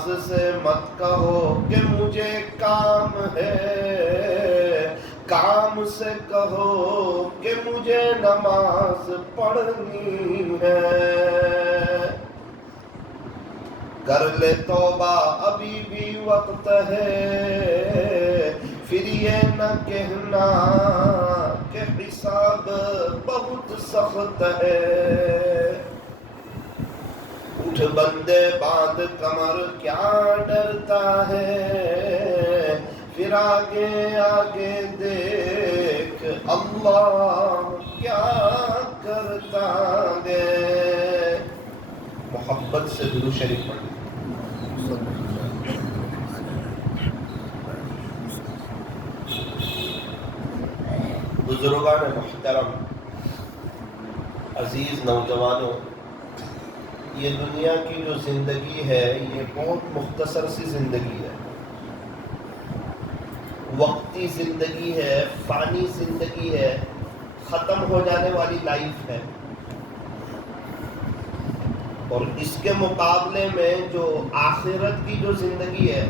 سے مت کہو کہ مجھے کام ہے، کام سے کہو کہ مجھے نماز پڑھنی ہے۔ کر لے توبہ ابھی بھی وقت ہے، پھر یہ نہ کہنا کہ حساب بہت سخت ہے۔ اٹھ بندے باندھ کمر کیا ڈرتا ہے، پھر آگے آگے دیکھ اللہ کیا کرتا ہے۔ محبت سے درود شریف پڑھیں۔ بزرگان محترم، عزیز نوجوانوں، یہ دنیا کی جو زندگی ہے یہ بہت مختصر سی زندگی ہے، وقتی زندگی ہے، فانی زندگی ہے، ختم ہو جانے والی لائف ہے۔ اور اس کے مقابلے میں جو آخرت کی جو زندگی ہے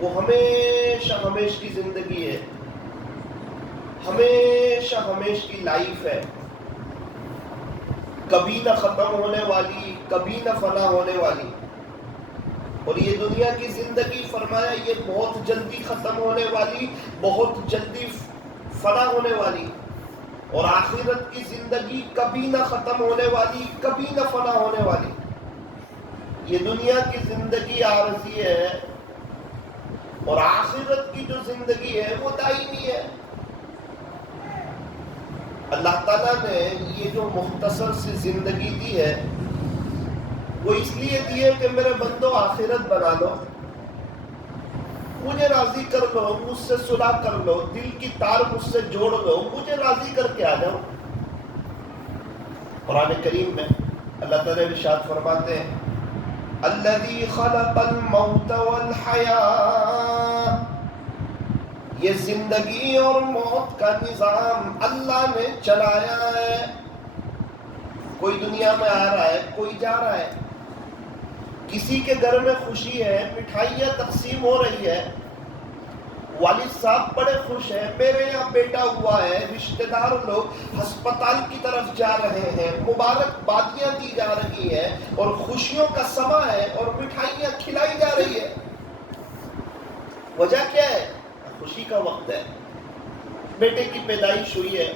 وہ ہمیشہ ہمیش کی زندگی ہے، ہمیشہ ہمیش کی لائف ہے، کبھی نہ ختم ہونے والی، کبھی نہ فنا ہونے والی۔ اور یہ دنیا کی زندگی فرمایا یہ بہت جلدی ختم ہونے والی، بہت جلدی فنا ہونے والی۔ اور آخرت کی زندگی کبھی نہ ختم ہونے والی، کبھی نہ فنا ہونے والی۔ یہ دنیا کی زندگی عارضی ہے اور آخرت کی جو زندگی ہے وہ دائمی ہے۔ اللہ تعالیٰ نے یہ جو مختصر سی زندگی دی ہے وہ اس لیے دی ہے کہ میرے بندو آخرت بنا لو، مجھے راضی کر لو، مجھ سے صلح کر لو، دل کی تار مجھ سے جوڑ لو، مجھے راضی کر کے آ جاؤ۔ قرآن کریم میں اللہ تعالیٰ ارشاد فرماتے ہیں الذی خلق الموت والحیاة، یہ زندگی اور موت کا نظام اللہ نے چلایا ہے۔ کوئی دنیا میں آ رہا ہے، کوئی جا رہا ہے، کسی کے گھر میں خوشی ہے، مٹھائیاں تقسیم ہو رہی ہے، والد صاحب بڑے خوش ہیں، میرے یہاں بیٹا ہوا ہے، رشتہ دار لوگ ہسپتال کی طرف جا رہے ہیں، مبارک بادیاں دی جا رہی ہیں اور خوشیوں کا سما ہے اور مٹھائیاں کھلائی جا رہی ہے۔ وجہ کیا ہے؟ خوشی کا وقت ہے، بیٹے کی پیدائش ہوئی ہے۔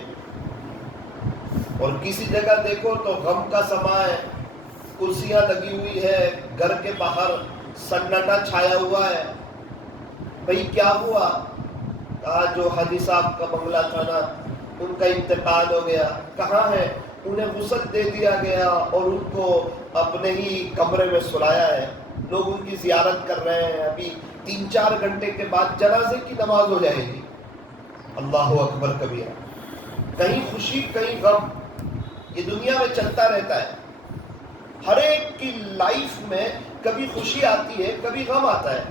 اور کسی جگہ دیکھو تو غم کا سما ہے، کرسیاں لگی ہوئی ہے، گھر کے باہر سناٹا چھایا ہوا ہے۔ بھئی کیا ہوا؟ کہا جو حاجی صاحب کا بنگلہ تھا نا ان کا انتقال ہو گیا۔ کہاں ہے؟ انہیں غسل دے دیا گیا اور ان کو اپنے ہی کمرے میں سلایا ہے، لوگ ان کی زیارت کر رہے ہیں۔ ابھی 3-4 گھنٹے کے بعد جنازے کی نماز ہو جائے گی۔ اللہ اکبر کبیرہ۔ کہیں خوشی کہیں غم، یہ دنیا میں چلتا رہتا ہے۔ ہر ایک کی لائف میں کبھی خوشی آتی ہے، کبھی غم آتا ہے،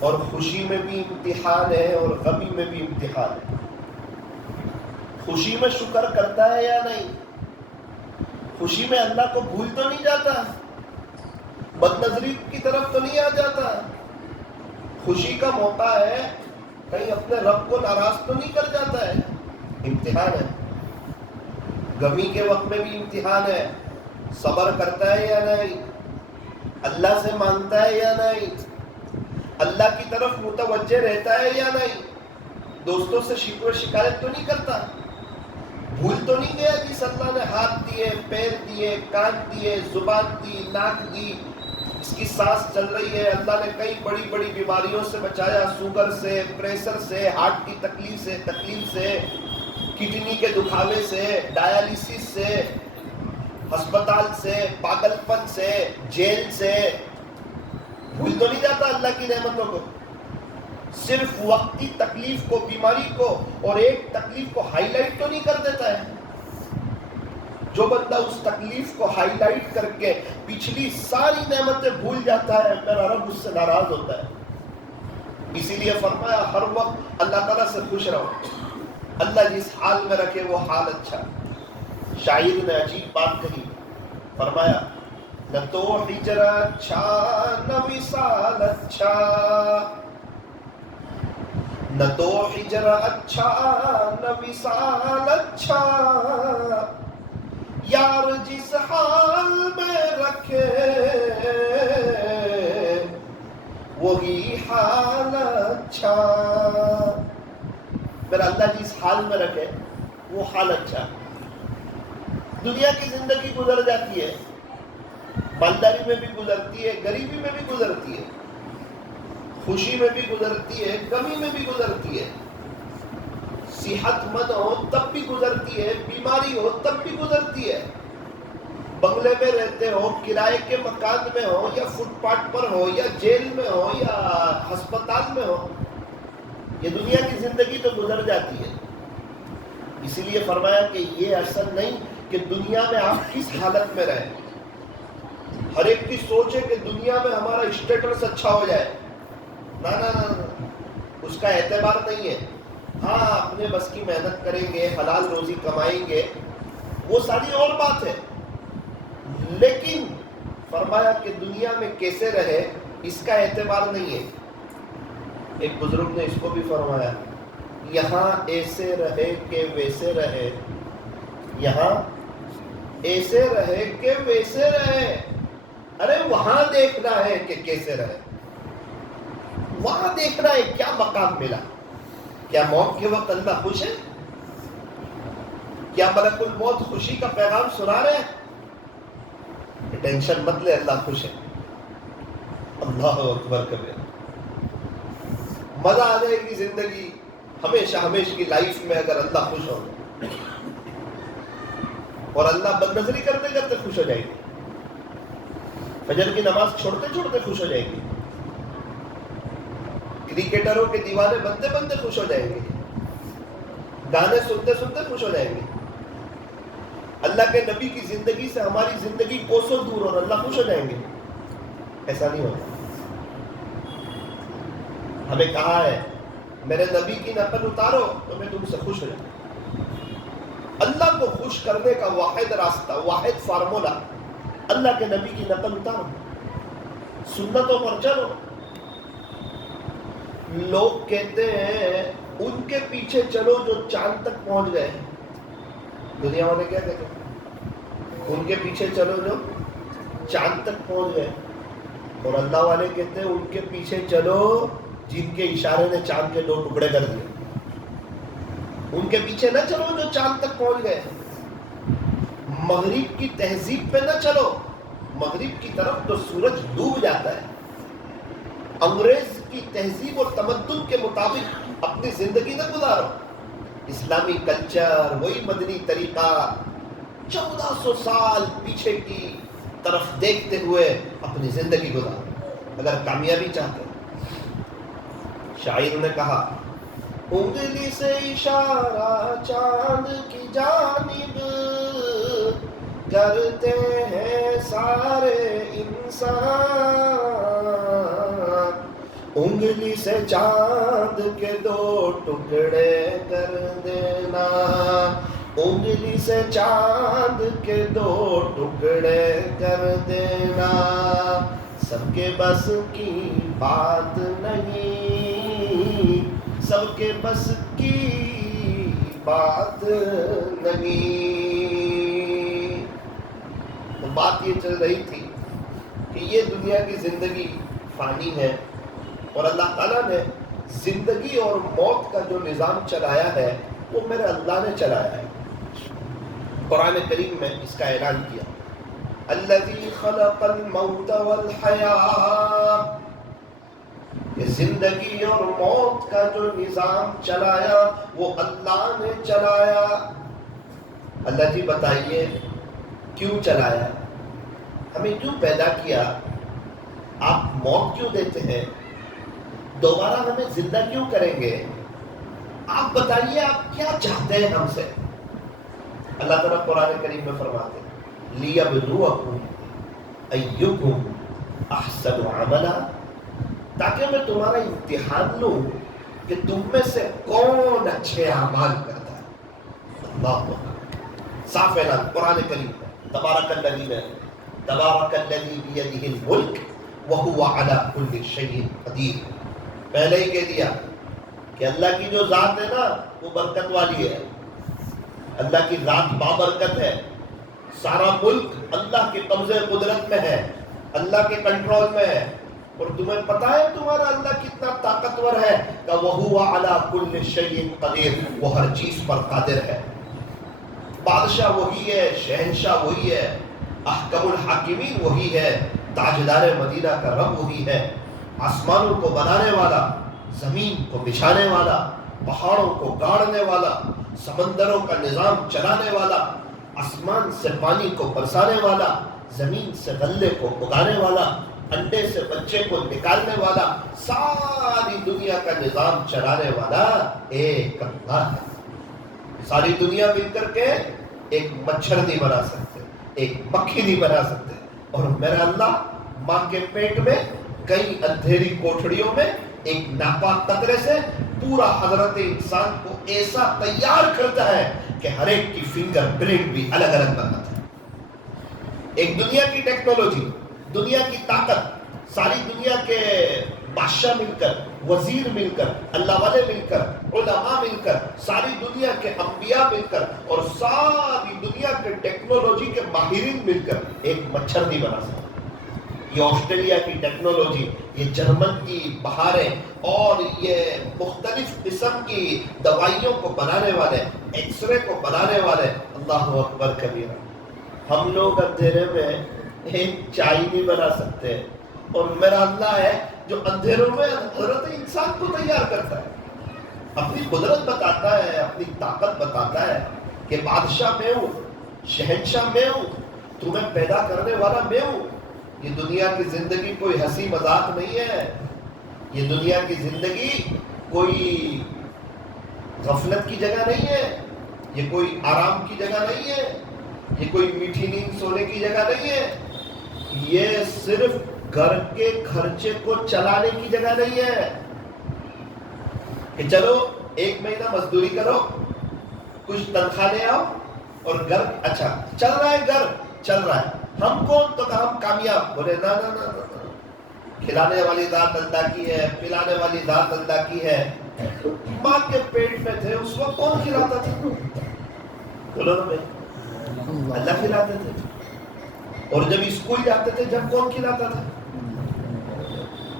اور خوشی میں بھی امتحان ہے اور غمی میں بھی امتحان ہے۔ خوشی میں شکر کرتا ہے یا نہیں؟ خوشی میں اللہ کو بھول تو نہیں جاتا؟ بد نظری کی طرف تو نہیں آ جاتا؟ خوشی کا موقع ہے، کہیں اپنے رب کو ناراض تو نہیں کر جاتا ہے؟ امتحان ہے۔ غمی کے وقت میں بھی امتحان ہے، صبر کرتا ہے یا نہیں؟ اللہ سے مانگتا ہے یا نہیں؟ اللہ کی طرف متوجہ رہتا ہے یا نہیں؟ دوستوں سے شکوہ شکایت تو نہیں کرتا؟ بھول تو نہیں گیا جس اللہ نے ہاتھ دیے، پیر دیے، کان دیے، زبان دی، ناک دی، اس کی سانس چل رہی ہے، اللہ نے کئی بڑی بڑی بیماریوں سے بچایا، شوگر سے، پریشر سے، ہارٹ کی تکلیف سے، کڈنی کے دکھاوے سے، ڈائیلیسس سے، ہسپتال سے، پاگل پن سے، جیل سے۔ بھول تو نہیں جاتا اللہ کی نعمتوں کو؟ صرف وقتی تکلیف کو، بیماری کو اور ایک تکلیف کو ہائی لائٹ تو نہیں کر دیتا ہے؟ جو بندہ اس تکلیف کو ہائی لائٹ کر کے پچھلی ساری نعمتیں بھول جاتا ہے، میرا رب اس سے ناراض ہوتا ہے۔ اسی لیے فرمایا ہر وقت اللہ تعالیٰ سے خوش رہو، اللہ جس حال میں رکھے وہ حال اچھا۔ شاعر نے عجیب بات کہی، فرمایا نہ تو ہجر اچھا نہ وصال اچھا، نہ تو ہجر اچھا نہ وصال اچھا، یار جس حال میں رکھے وہی حال اچھا۔ میرا اللہ جس حال میں رکھے وہ حال اچھا۔ دنیا کی زندگی گزر جاتی ہے، مالداری میں بھی گزرتی ہے، غریبی میں بھی گزرتی ہے، خوشی میں بھی گزرتی ہے، کمی میں بھی گزرتی ہے، صحت مند ہو تب بھی گزرتی ہے، بیماری ہو تب بھی گزرتی ہے، بنگلے میں رہتے ہو، کرائے کے مکان میں ہو، یا فٹ پاتھ پر ہو، یا جیل میں ہو، یا ہسپتال میں ہو، یہ دنیا کی زندگی تو گزر جاتی ہے۔ اسی لیے فرمایا کہ یہ اصل نہیں کہ دنیا میں آپ کس حالت میں رہیں۔ ہر ایک کی سوچ ہے کہ دنیا میں ہمارا اسٹیٹس اچھا ہو جائے، نہ نہ نہ، اس کا اعتبار نہیں ہے۔ ہاں اپنے بس کی محنت کریں گے، حلال روزی کمائیں گے، وہ ساری اور بات ہے، لیکن فرمایا کہ دنیا میں کیسے رہے اس کا اعتبار نہیں ہے۔ ایک بزرگ نے اس کو بھی فرمایا، یہاں ایسے رہے کہ ویسے رہے، یہاں ایسے رہے کہ ویسے رہے، ارے وہاں دیکھنا ہے کہ کیسے رہے، وہاں دیکھنا ہے کیا مقام ملا۔ کیا موت کے وقت اللہ خوش ہے؟ کیا ملک الموت خوشی کا پیغام سنا رہے ہیں؟ ٹینشن مت لے، اللہ خوش ہے۔ اللہ اکبر کبیر، مزہ آ جائے گی زندگی ہمیشہ ہمیشہ کی لائف میں اگر اللہ خوش ہو، اور اللہ بد نظری کرتے کرتے خوش ہو جائے گی، فجر کی نماز چھوڑتے چھوڑتے خوش ہو جائے گی، کرکٹروں کے دیوانے بنتے بنتے خوش ہو جائیں گے، گانے سنتے سنتے خوش ہو جائیں گے۔ اللہ کے نبی کی زندگی سے ہماری زندگی کوسوں دور اور اللہ خوش ہو جائیں گے؟ ایسا نہیں ہوتا۔ ہمیں کہا ہے میرے نبی کی نقل اتارو تو میں تم سے خوش ہو جاؤں۔ اللہ کو خوش کرنے کا واحد راستہ، واحد فارمولا، اللہ کے نبی کی نقل اتارو، سنتوں پر چلو۔ لوگ کہتے ہیں ان کے پیچھے چلو جو چاند تک پہنچ گئے، دنیا والے کیا کہتے ہیں؟ ان کے پیچھے چلو جو چاند تک پہنچ گئے، اور اللہ والے کہتے ہیں ان کے پیچھے چلو جن کے اشارے نے چاند کے 2 ٹکڑے کر دیے۔ ان کے پیچھے نہ چلو جو چاند تک پہنچ گئے، مغرب کی تہذیب پہ نہ چلو، مغرب کی طرف تو سورج ڈوب جاتا ہے۔ انگریز کی تہذیب اور تمدن کے مطابق اپنی زندگی نہ گزارو، اسلامی کلچر، وہی مدنی طریقہ، 1400 سال پیچھے کی طرف دیکھتے ہوئے اپنی زندگی گزارو اگر کامیابی چاہتے ہیں۔ شاعر نے کہا، انگلی سے اشارہ چاند کی جانب کرتے ہیں سارے انسان، انگلی سے چاند کے 2 ٹکڑے کر دینا، انگلی سے چاند کے 2 ٹکڑے کر دینا، سب کے بس کی بات نہیں، سب کے بس کی بات نہیں۔ تو بات یہ چل رہی تھی کہ یہ دنیا کی زندگی فانی ہے، اور اللہ تعالیٰ نے زندگی اور موت کا جو نظام چلایا ہے وہ میرے اللہ نے چلایا ہے۔ قرآن کریم میں اس کا اعلان کیا، الذی خلق الموت والحیاة، کہ زندگی اور موت کا جو نظام چلایا وہ اللہ نے چلایا۔ اللہ جی بتائیے کیوں چلایا؟ ہمیں کیوں پیدا کیا؟ آپ موت کیوں دیتے ہیں؟ دوبارہ ہمیں زندہ کیوں کریں گے؟ آپ بتائیے آپ کیا چاہتے ہیں ہم سے؟ اللہ تعالیٰ قرآن کریم میں فرماتے ہیں، لِيَبْلُوَكُمْ أَيُّكُمْ أَحْسَنُ عَمَلًا، تاکہ میں تمہارا امتحان لوں کہ تم میں سے کون اچھے اعمال کرتا ہے۔ اللہ اکبر، صاف اعلان قرآن کریم میں، تبارک الذی میں تبارک الذی بیدہ الملک وہو علی کل شیء قدیر. پہلے ہی کہہ دیا کہ اللہ کی جو ذات ہے نا وہ برکت والی ہے. اللہ کی ذات بابرکت ہے. سارا ملک اللہ کے قبضے قدرت میں ہے, اللہ کے کنٹرول میں ہے. اور تمہیں پتا ہے تمہارا اللہ کتنا طاقتور ہے کہ وَهُوَ عَلَى كُلِّ شَيْءٍ قَدِيرٌ, وہ ہر چیز پر قادر ہے. بادشاہ وہی ہے, شہنشاہ وہی ہے, احکم الحاکمین وہی ہے, تاجدار مدینہ کا رب وہی ہے. آسمانوں کو بنانے والا, زمین کو بچھانے والا, پہاڑوں کو گاڑنے والا, سمندروں کا نظام چلانے والا, آسمان سے پانی کو برسانے والا, زمین سے غلے کو اگانے والا, انڈے سے بچے کو نکالنے والا, ساری دنیا کا نظام چلانے والا ایک اللہ ہے. ساری دنیا مل کر کے ایک مچھر نہیں بنا سکتے, ایک مکھی نہیں بنا سکتے. اور میرا اللہ ماں کے پیٹ میں کئی اندھیری کوٹھڑیوں میں ایک ناپاک قطرے سے پورا حضرت انسان کو ایسا تیار کرتا ہے کہ ہر ایک کی فنگر پرنٹ بھی الگ الگ بناتا ہے. ایک دنیا کی ٹیکنالوجی, دنیا کی طاقت, ساری دنیا کے بادشاہ مل کر, وزیر مل کر, اللہ والے مل کر, علماء مل کر, ساری دنیا کے انبیاء مل کر, اور ساری دنیا کے ٹیکنالوجی کے ماہرین مل کر ایک مچھر نہیں بنا سکتے. یہ آسٹریلیا کی ٹیکنالوجی, یہ جرمن کی بہاریں, اور یہ مختلف قسم کی دوائیوں کو بنانے والے, ایکس رے کو بنانے والے, اللہ اکبر کبیرہ. ہم لوگ اندھیرے میں ایک چائے نہیں بنا سکتے, اور میرا اللہ ہے جو اندھیروں میں حضرت انسان کو تیار کرتا ہے, اپنی قدرت بتاتا ہے, اپنی طاقت بتاتا ہے کہ بادشاہ میں ہوں, شہنشاہ میں ہوں, تمہیں پیدا کرنے والا میں ہوں. یہ دنیا کی زندگی کوئی ہنسی مذاق نہیں ہے. یہ دنیا کی زندگی کوئی غفلت کی جگہ نہیں ہے, یہ کوئی آرام کی جگہ نہیں ہے, یہ کوئی میٹھی نیند سونے کی جگہ نہیں ہے. یہ صرف گھر کے خرچے کو چلانے کی جگہ نہیں ہے کہ چلو ایک مہینہ مزدوری کرو, کچھ تنخواہ لے آؤ, اور گھر اچھا چل رہا ہے, گھر چل رہا ہے, ہم کون تو ہم کامیاب. بولے نا نا نا, کھلانے والی ذات اللہ کی ہے, پلانے والی ذات اللہ کی ہے. ماں کے پیٹ میں تھے اس وقت کون کھلاتا تھا؟ بولو نا بھائی, اللہ کھلاتے تھے. اور جب اسکول جاتے تھے جب کون کھلاتا تھا؟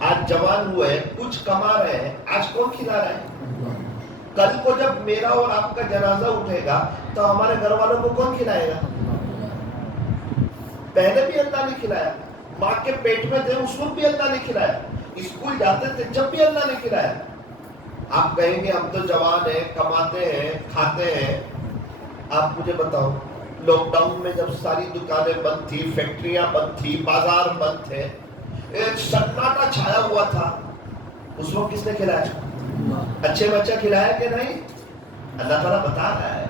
آج جوان ہوئے, کچھ کما رہے ہیں, آج کون کھلا رہا ہے؟ کل کو جب میرا اور آپ کا جنازہ اٹھے گا تو ہمارے گھر والوں کو کون کھلائے گا؟ پہلے بھی اللہ نے کھلایا, ماں کے پیٹ میں تھے اس وقت بھی اللہ نے کھلایا, اسکول جاتے تھے جب بھی اللہ نے کھلایا. آپ کہیں گے ہم تو جوان ہیں, کماتے ہیں, کھاتے ہیں. آپ مجھے بتاؤ, لاک ڈاؤن میں جب ساری دکانیں بند تھی, فیکٹریاں بند تھی, بازار بند تھے, ایک سناٹا چھایا ہوا تھا, اس وقت کس نے کھلایا؟ اچھے بچہ کھلایا کہ نہیں؟ اللہ تعالیٰ بتا رہا ہے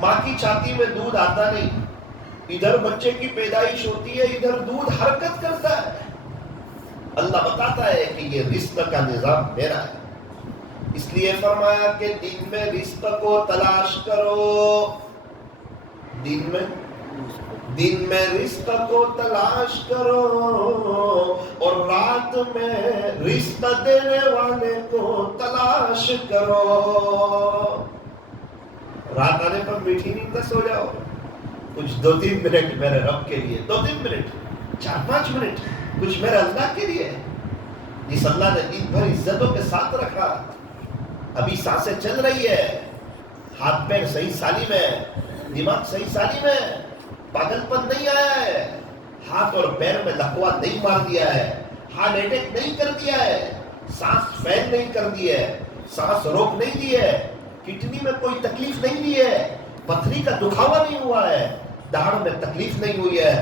ماں کی چھاتی میں دودھ آتا نہیں, ادھر بچے کی پیدائش ہوتی ہے, ادھر دودھ حرکت کرتا ہے. اللہ بتاتا ہے کہ یہ رزق کا نظام میرا ہے. اس لیے فرمایا کہ دن میں رزق کو تلاش کرو, دن میں رزق کو تلاش کرو, اور رات میں رزق دینے والے کو تلاش کرو. رات آنے پر میٹھی نیند سے سو جاؤ, کچھ 2-3 منٹ میرے رب کے لیے, 2-3 منٹ, 4-5 منٹ کچھ میرے اللہ کے لیے, جس اللہ نے دن بھر عزتوں کے ساتھ رکھا. ابھی سانسیں چل رہی ہے, ہاتھ پیر صحیح سالم ہے, دماغ صحیح سالم ہے, پاگل پن نہیں آیا ہے, ہاتھ اور پیر میں لقوا نہیں مار دیا ہے, ہارٹ اٹیک نہیں کر دیا ہے, سانس فیل نہیں کر دی ہے, سانس روک نہیں دی ہے, کڈنی میں کوئی تکلیف نہیں دی ہے, پتھری کا دکھاوا نہیں ہوا ہے, داڑھ میں تکلیف نہیں ہوئی ہے,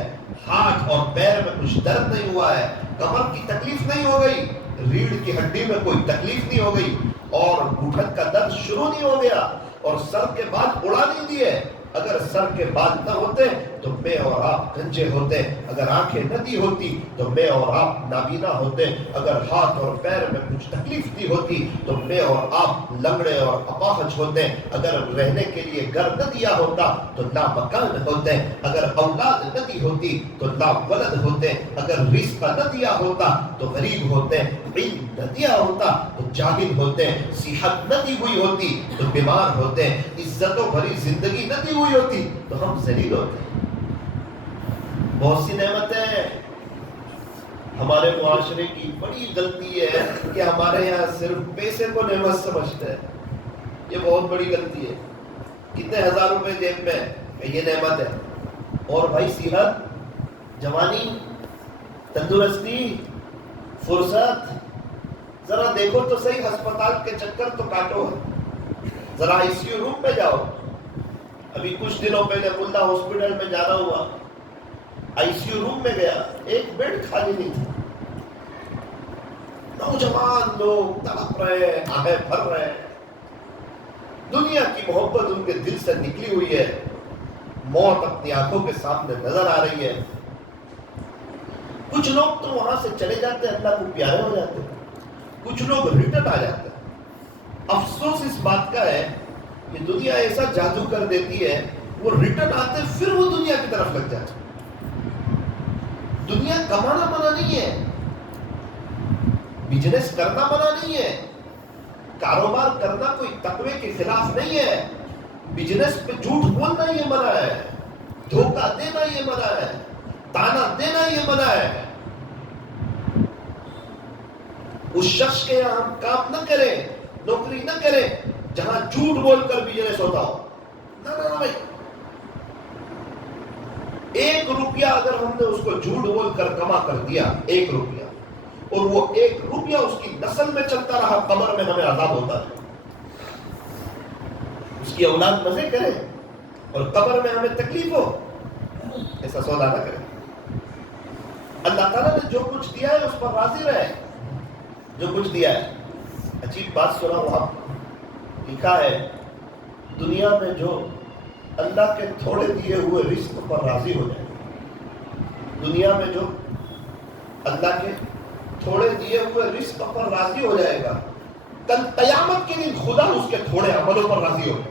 ہاتھ اور پیر میں کچھ درد نہیں ہوا ہے, کمر کی تکلیف نہیں ہو گئی, ریڑھ کی ہڈی میں کوئی تکلیف نہیں ہو گئی, اور گھٹن کا درد شروع نہیں ہو گیا, اور سر کے بال اڑا نہیں دیے. اگر سر کے بال نہ ہوتے تو میں اور آپ گنجے ہوتے، اگر آنکھیں نہ دی ہوتی تو میں اور آپ نابینا ہوتے، اگر ہاتھ اور پیر میں کچھ تکلیف دی ہوتی تو میں اور آپ لنگڑے اور اپاہج ہوتے، اگر رہنے کے لیے گھر نہ دیا ہوتا تو لا مکان ہوتے، اگر اولاد نہ دی ہوتی تو لا ولد ہوتے، اگر رزق نہ دیا ہوتا تو غریب ہوتے، علم نہ دیا ہوتا تو جاہل ہوتے، صحت نہ دی ہوئی ہوتی تو بیمار ہوتے، عزتوں بھری زندگی نہ دی ہوئی ہوتی تو ہم ذلیل ہوتے۔ بہت سی نعمتیں ہمارے معاشرے کی بڑی غلطی ہے کہ ہمارے یہاں صرف پیسے کو نعمت سمجھتے ہیں، یہ بہت بڑی غلطی ہے۔ کتنے ہزار روپے جیب میں یہ نعمت ہے، اور بھائی صحت، جوانی، تندرستی، فرصت، ذرا دیکھو تو صحیح، ہسپتال کے چکر تو کاٹو، ذرا آئی سی یو روم پہ جاؤ۔ ابھی کچھ دنوں پہلے ملا ہاسپٹل میں جانا ہوا، آئی سی یو روم میں گیا، ایک بیڈ خالی نہیں تھا، نوجوان لوگ تڑپ رہے ہیں، آہیں بھر رہے ہیں، دنیا کی محبت ان کے دل سے نکلی ہوئی ہے، موت اپنی آنکھوں کے سامنے نظر آ رہی ہے۔ کچھ لوگ تو وہاں سے چلے جاتے ہیں، اللہ کو پیارے ہو جاتے ہیں، کچھ لوگ ریٹرن آ جاتے ہیں۔ افسوس اس بات کا ہے کہ دنیا ایسا جادو کر دیتی ہے، وہ ریٹرن آتے پھر وہ دنیا کی طرف لگ جاتے۔ دنیا کمانا منع نہیں ہے، بزنس کرنا منع نہیں ہے، کاروبار کرنا کوئی تقوی کے خلاف نہیں ہے، بزنس پہ جھوٹ بولنا یہ منع ہے، دھوکہ دینا یہ منع ہے، تانا دینا یہ منع ہے۔ اس شخص کے یہاں ہم کام نہ کریں، نوکری نہ کریں جہاں جھوٹ بول کر بزنس ہوتا ہو، نہ بھائی۔ 1 روپیہ اگر ہم نے اس کو جھوٹ بول کر کما کر دیا، 1 روپیہ، اور وہ 1 روپیہ اس کی نسل میں چلتا رہا، قبر میں ہمیں عذاب ہوتا ہے۔ اس کی اولاد مزے کرے اور قبر میں ہمیں تکلیف ہو، ایسا سودا نہ کرے۔ اللہ تعالیٰ نے جو کچھ دیا ہے اس پر راضی رہے، جو کچھ دیا ہے۔ عجیب بات سنا، وہاں لکھا ہے دنیا میں جو اللہ کے تھوڑے دیے ہوئے رزق پر راضی ہو جائے، دنیا میں جو اللہ کے تھوڑے دیے ہوئے رزق پر راضی ہو جائے گا، کل قیامت کے دن خدا اس کے تھوڑے عملوں پر راضی ہوگا۔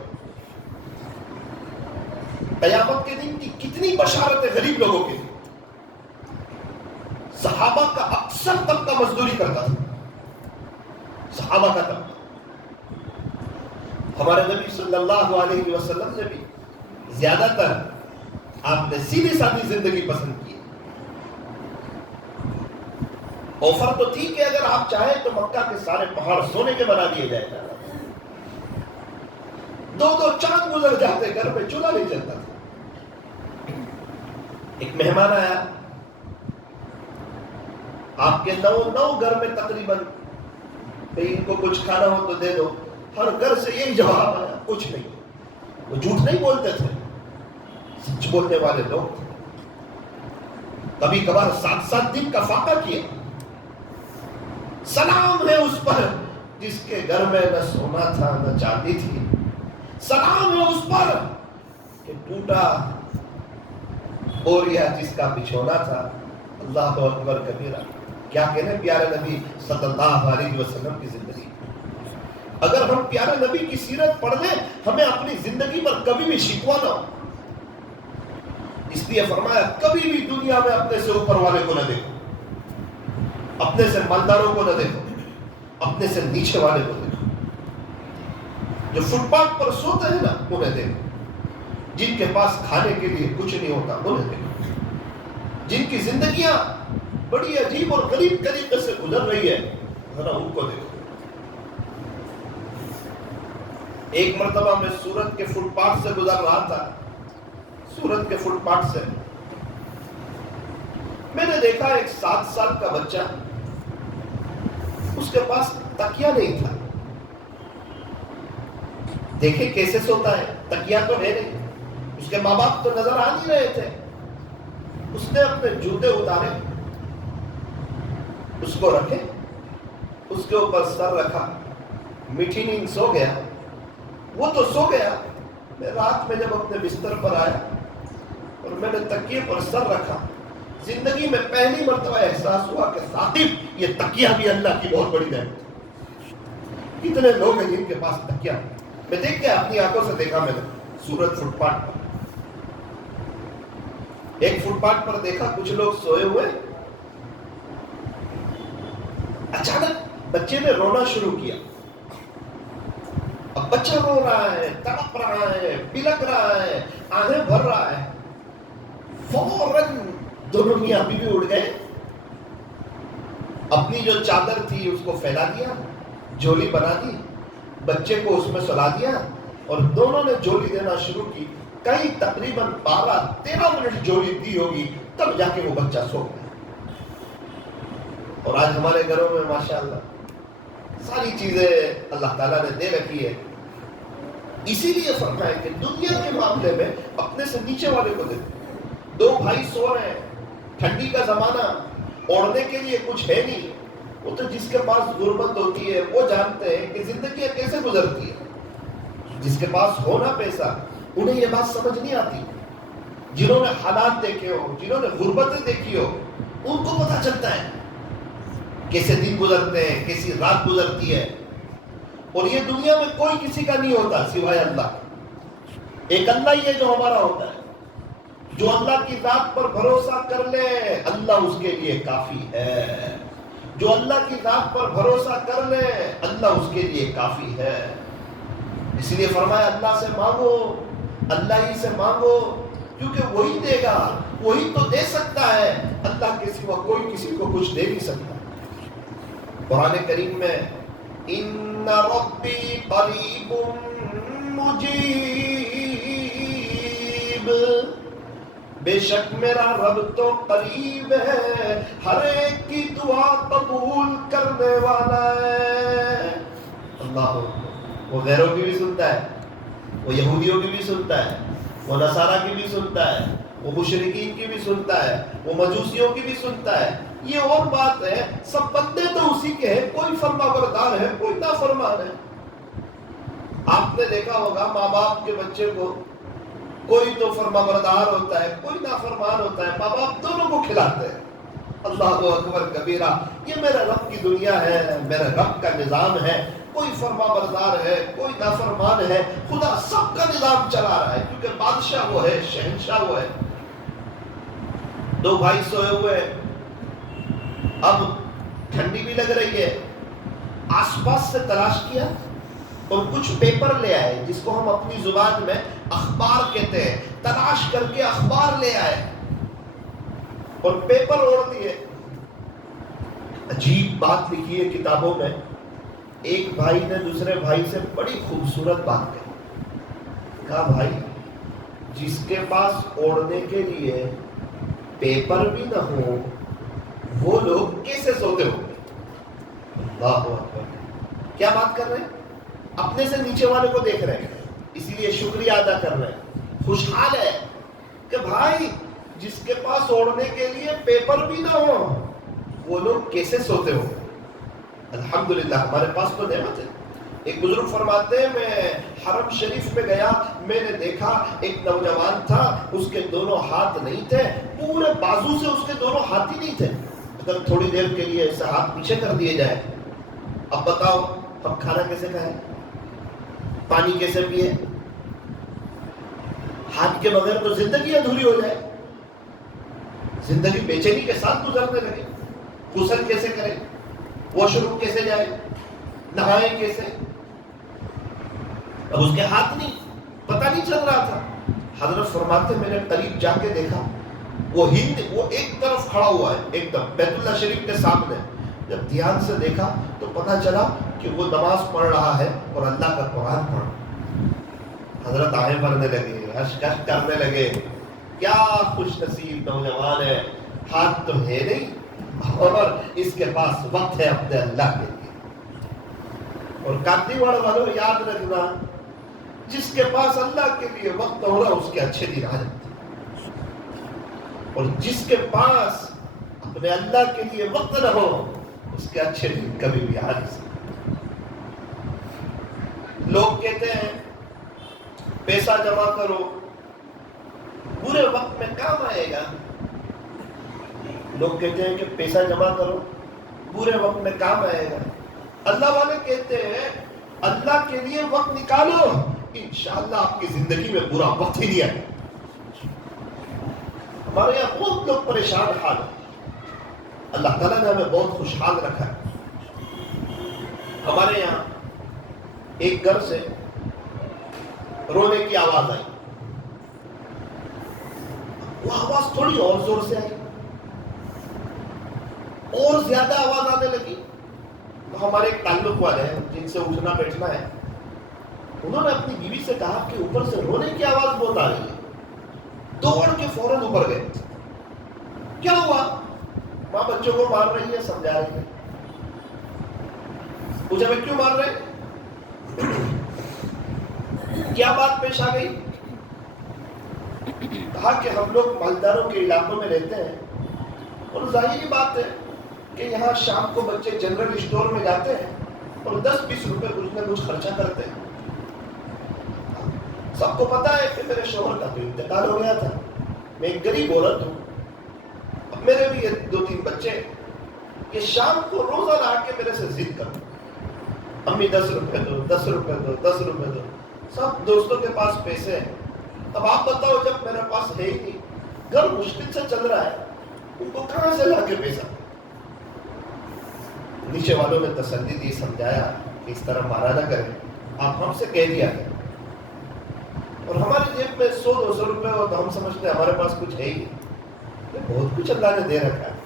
قیامت کے دن کی کتنی بشارت ہے غریب لوگوں کی۔ صحابہ کا اکثر طبقہ مزدوری کرتا تھا، صحابہ کا طبقہ۔ ہمارے نبی صلی اللہ علیہ وسلم نے بھی زیادہ تر آپ نے سیدھی سادھی زندگی پسند کی۔ آفر تو تھی کہ اگر آپ چاہیں تو مکہ کے سارے پہاڑ سونے کے بنا دیے جائے گا، 2 چاند گزر جاتے، گھر میں چولہا نہیں چلتا تھا۔ ایک مہمان آیا، آپ کے 9 گھر میں تقریباً کہ ان کو کچھ کھانا ہو تو دے دو، ہر گھر سے یہی جواب آیا، کچھ نہیں۔ وہ جھوٹ نہیں بولتے تھے، سچ بولنے والے لوگ تھے۔ کبھی کبھار 7 دن کا فاقہ کیا۔ سلام ہے اس پر جس کے گھر میں نہ سونا تھا نہ چاندی تھی، سلام ہے اس پر کہ ٹوٹا بوریا جس کا بچھونا تھا۔ اللہ اکبر کبیرہ۔ کیا کہنے پیارے نبی صلی اللہ علیہ وسلم کی زندگی۔ اگر ہم پیارے نبی کی سیرت پڑھ لیں، ہمیں اپنی زندگی پر کبھی بھی شکوہ نہ ہو۔ اس لیے فرمایا کبھی بھی دنیا میں اپنے سے اوپر والے کو نہ دیکھو، اپنے سے مالداروں کو نہ دیکھو، اپنے سے نیچے والے کو دیکھو۔ جو فٹ پاتھ پر سوتے ہیں نا انہیں دیکھو، جن کے پاس کھانے کے لیے کچھ نہیں ہوتا انہیں دیکھو، جن کی زندگیاں بڑی عجیب اور غریب طریقے سے گزر رہی ہے ذرا ان کو دیکھو۔ ایک مرتبہ میں سورت کے فٹ پاتھ سے گزر رہا تھا، سورت کے فٹ پاتھ سے میں نے دیکھا ایک 7 سال کا بچہ، اس کے پاس تکیہ نہیں تھا۔ دیکھیں کیسے سوتا ہے، تکیہ تو ہے نہیں، اس کے ماں باپ تو نظر آ نہیں رہے تھے۔ اس نے اپنے جوتے اتارے، اس کو رکھے، اس کے اوپر سر رکھا، میٹھی نیند سو گیا۔ وہ تو سو گیا، میں رات میں جب اپنے بستر پر آیا اور میں نے تکیے پر سر رکھا. زندگی میں پہلی مرتبہ احساس ہوا کہ ثاقب یہ تکیہ بھی اللہ کی بہت بڑی نعمت. کتنے لوگ ہیں جن کے پاس تکیہ. میں دیکھ کے اپنی آنکھوں سے دیکھا میں نے سورت فٹ پاتھ پر. ایک فٹ پاتھ پر دیکھا کچھ لوگ سوئے ہوئے. اچانک بچے نے رونا شروع کیا. اب بچہ رو رہا ہے, تڑپ رہا ہے, بلک رہا ہے, آنکھیں بھر رہا ہے. فوراً دونوں میاں بیوی اٹھ گئے, اپنی جو چادر تھی اس کو پھیلا دیا, جھولی بنا دی, بچے کو اس میں سلا دیا اور دونوں نے جھولی دینا شروع کی. کئی تقریباً 12-13 منٹ جھولی دی ہوگی, تب جا کے وہ بچہ سو گیا. اور آج ہمارے گھروں میں ماشاءاللہ ساری چیزیں اللہ تعالیٰ نے دے رکھی ہے. اسی لیے فرمایا کہ دنیا کے معاملے میں اپنے سے نیچے والے کو دیکھو. 2 بھائی سو رہے ہیں, ٹھنڈی کا زمانہ, اوڑھنے کے لیے کچھ ہے نہیں. وہ تو جس کے پاس غربت ہوتی ہے وہ جانتے ہیں کہ زندگی کیسے گزرتی ہے. جس کے پاس ہونا پیسہ انہیں یہ بات سمجھ نہیں آتی. جنہوں نے حالات دیکھے ہو, جنہوں نے غربتیں دیکھی ہو, ان کو پتہ چلتا ہے کیسے دن گزرتے ہیں, کیسی رات گزرتی ہے. اور یہ دنیا میں کوئی کسی کا نہیں ہوتا سوائے اللہ. ایک اللہ ہی ہے جو ہمارا ہوتا ہے. جو اللہ کی ذات پر بھروسہ کر لے اللہ اس کے لیے کافی ہے. جو اللہ کی ذات پر بھروسہ کر لے اللہ اس کے لیے کافی ہے. اس لیے فرمایا اللہ سے مانگو, اللہ ہی سے مانگو, کیونکہ وہی دے گا, وہی تو دے سکتا ہے. اللہ کے سوا کوئی کسی کو کچھ دے نہیں سکتا. قرآن کریم میں ان ربی قریب مجیب, بے شک میرا رب تو قریب ہے, ہر ایک کی دعا قبول کرنے والا ہے. اللہ, وہ غیروں کی بھی سنتا ہے, وہ یہودیوں کی بھی سنتا ہے, وہ نصارہ کی بھی سنتا ہے, وہ مشرکین کی بھی سنتا ہے, وہ مجوسیوں کی بھی سنتا ہے. یہ اور بات ہے, سب بندے تو اسی کے ہیں, کوئی فرما بردار ہے, کوئی نافرمان ہے. آپ نے دیکھا ہوگا ماں باپ کے بچے کو, کوئی تو فرما بردار ہوتا ہے, کوئی نافرمان ہوتا ہے, ماں باپ دونوں کو کھلاتے ہیں. اللہ اکبر کبیرہ. یہ میرے رب کی دنیا ہے, میرے رب کا نظام ہے. کوئی فرما بردار ہے, کوئی نافرمان ہے, خدا سب کا نظام چلا رہا ہے, کیونکہ بادشاہ وہ ہے, شہنشاہ وہ ہے. 2 بھائی سوئے ہوئے, اب ٹھنڈی بھی لگ رہی ہے. آس پاس سے تلاش کیا اور کچھ پیپر لے آئے, جس کو ہم اپنی زبان میں اخبار کہتے ہیں. تلاش کر کے اخبار لے آئے اور پیپر اوڑھ دیے. عجیب بات لکھی ہے کتابوں میں. ایک بھائی نے دوسرے بھائی سے بڑی خوبصورت بات کہی. کہا بھائی, جس کے پاس اوڑھنے کے لیے پیپر بھی نہ ہو وہ لوگ کیسے سوتے ہوں گے؟ اللہ اکبر. کیا بات کر رہے ہیں؟ اپنے سے نیچے والے کو دیکھ رہے ہیں, اسی لیے شکریہ ادا کر رہے ہیں. خوشحال ہے کہ بھائی جس کے پاس اوڑھنے کے لیے پیپر بھی نہ ہو وہ لوگ کیسے سوتے ہوں گے. الحمدللہ ہمارے پاس تو نعمت ہے. ایک بزرگ فرماتے ہیں, میں حرم شریف میں گیا, میں نے دیکھا ایک نوجوان تھا, اس کے دونوں ہاتھ نہیں تھے, پورے بازو سے اس کے دونوں ہاتھ ہی نہیں تھے. اگر تھوڑی دیر کے لیے ایسے ہاتھ پیچھے کر دیے جائے, اب بتاؤ ہم کھانا کیسے کھائیں, پانی کیسے پیے؟ ہاتھ کے بغیر تو زندگی ادھوری ہو جائے. زندگی بے چینی کے ساتھ گزرنے لگے. غسل کیسے کریں, واش روم کیسے جائے, نہائیں کیسے؟ اب اس کے ہاتھ نہیں, پتہ نہیں چل رہا تھا. حضرت فرماتے میں نے قریب جا کے دیکھا, وہ ہند وہ ایک طرف کھڑا ہوا ہے, ایک دم بیت اللہ شریف کے سامنے. جب دھیان سے دیکھا تو پتہ چلا کہ وہ نماز پڑھ رہا ہے اور اللہ کا قرآن پڑھ رہا ہے. حضرت آہیں بھرنے لگے, اشک کرنے لگے. کیا خوش نصیب نوجوان ہے, ہاتھ تو ہے نہیں اور اس کے پاس وقت ہے اپنے اللہ کے لیے. اور کاتی واڑ والوں یاد رکھنا, جس کے پاس اللہ کے لیے وقت ہوگا اس کے اچھے دن آ جاتے ہیں, اور جس کے پاس اپنے اللہ کے لیے وقت نہ ہو اس کے اچھے دن کبھی بھی آ نہیں سکتے. لوگ کہتے ہیں پیسہ جمع کرو, برے وقت میں کام آئے گا. لوگ کہتے ہیں کہ پیسہ جمع کرو برے وقت میں کام آئے گا. اللہ والے کہتے ہیں اللہ کے لیے وقت نکالو, انشاءاللہ آپ کی زندگی میں برا وقت ہی نہیں آئے. ہمارے یہاں بہت لوگ پریشان حال ہیں, اللہ تعالیٰ نے ہمیں بہت خوشحال رکھا ہے. ہمارے یہاں ایک گھر سے رونے کی آواز آئی, وہ آواز تھوڑی اور زور سے آئی, اور زیادہ آواز آنے لگی. تو ہمارے ایک تعلق والے ہیں جن سے اٹھنا بیٹھنا ہے, انہوں نے اپنی بیوی سے کہا کہ اوپر سے رونے کی آواز بہت آ رہی ہے. دوڑ کے فوراً اوپر گئے. کیا ہوا؟ ماں بچوں کو مار رہی ہے, سمجھا رہی ہے. پوچھا میں کیوں مار رہے, کیا بات پیش آ گئی؟ کہا کہ ہم لوگ مالداروں کے علاقوں میں رہتے ہیں, اور ظاہری بات ہے کہ یہاں شام کو بچے جنرل اسٹور میں جاتے ہیں اور 10-20 روپے کچھ نہ کچھ خرچہ کرتے ہیں. سب کو پتا ہے کہ میرے شوہر کا تو انتقال ہو گیا تھا, میں ایک غریب عورت ہوں. اب میرے بھی 2-3 بچے کہ شام کو روزانہ آ کے میرے سے ضد کرتے, امی 10 روپے دو, 10 روپے دو, 10 روپے دو. سب دوستوں کے پاس پیسے ہیں. اب آپ بتاؤ, جب میرے پاس ہے ہی نہیں, گھر مشکل سے چل رہا ہے, ان کو کہاں سے لا کے پیسہ؟ نیچے والوں نے تسلی دی, سمجھایا کہ اس طرح مارا نہ کریں, آپ ہم سے کہہ دیا کریں. اور ہماری جیب میں 100-200 روپے ہو تو ہم سمجھتے ہیں ہمارے پاس کچھ ہے ہی. بہت کچھ اللہ نے دے رکھا ہے.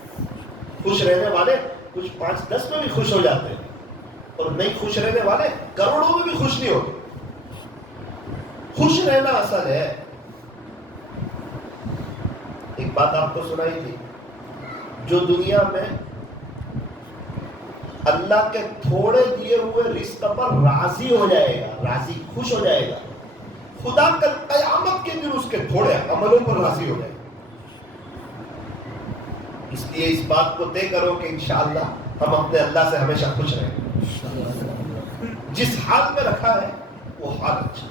خوش رہنے والے کچھ 5-10 میں بھی خوش ہو جاتے ہیں, اور نہیں خوش رہنے والے کروڑوں میں بھی خوش نہیں ہوتے. خوش رہنا اصل ہے. ایک بات آپ کو سنائی تھی, جو دنیا میں اللہ کے تھوڑے دیے ہوئے رزق پر راضی ہو جائے گا, راضی خوش ہو جائے گا, خدا کل قیامت کے دن اس کے تھوڑے عملوں پر راضی ہو جائے گا. اس لیے اس بات کو طے کرو کہ انشاءاللہ ہم اپنے اللہ سے ہمیشہ خوش رہیں. جس حال میں رکھا ہے وہ حال اچھا.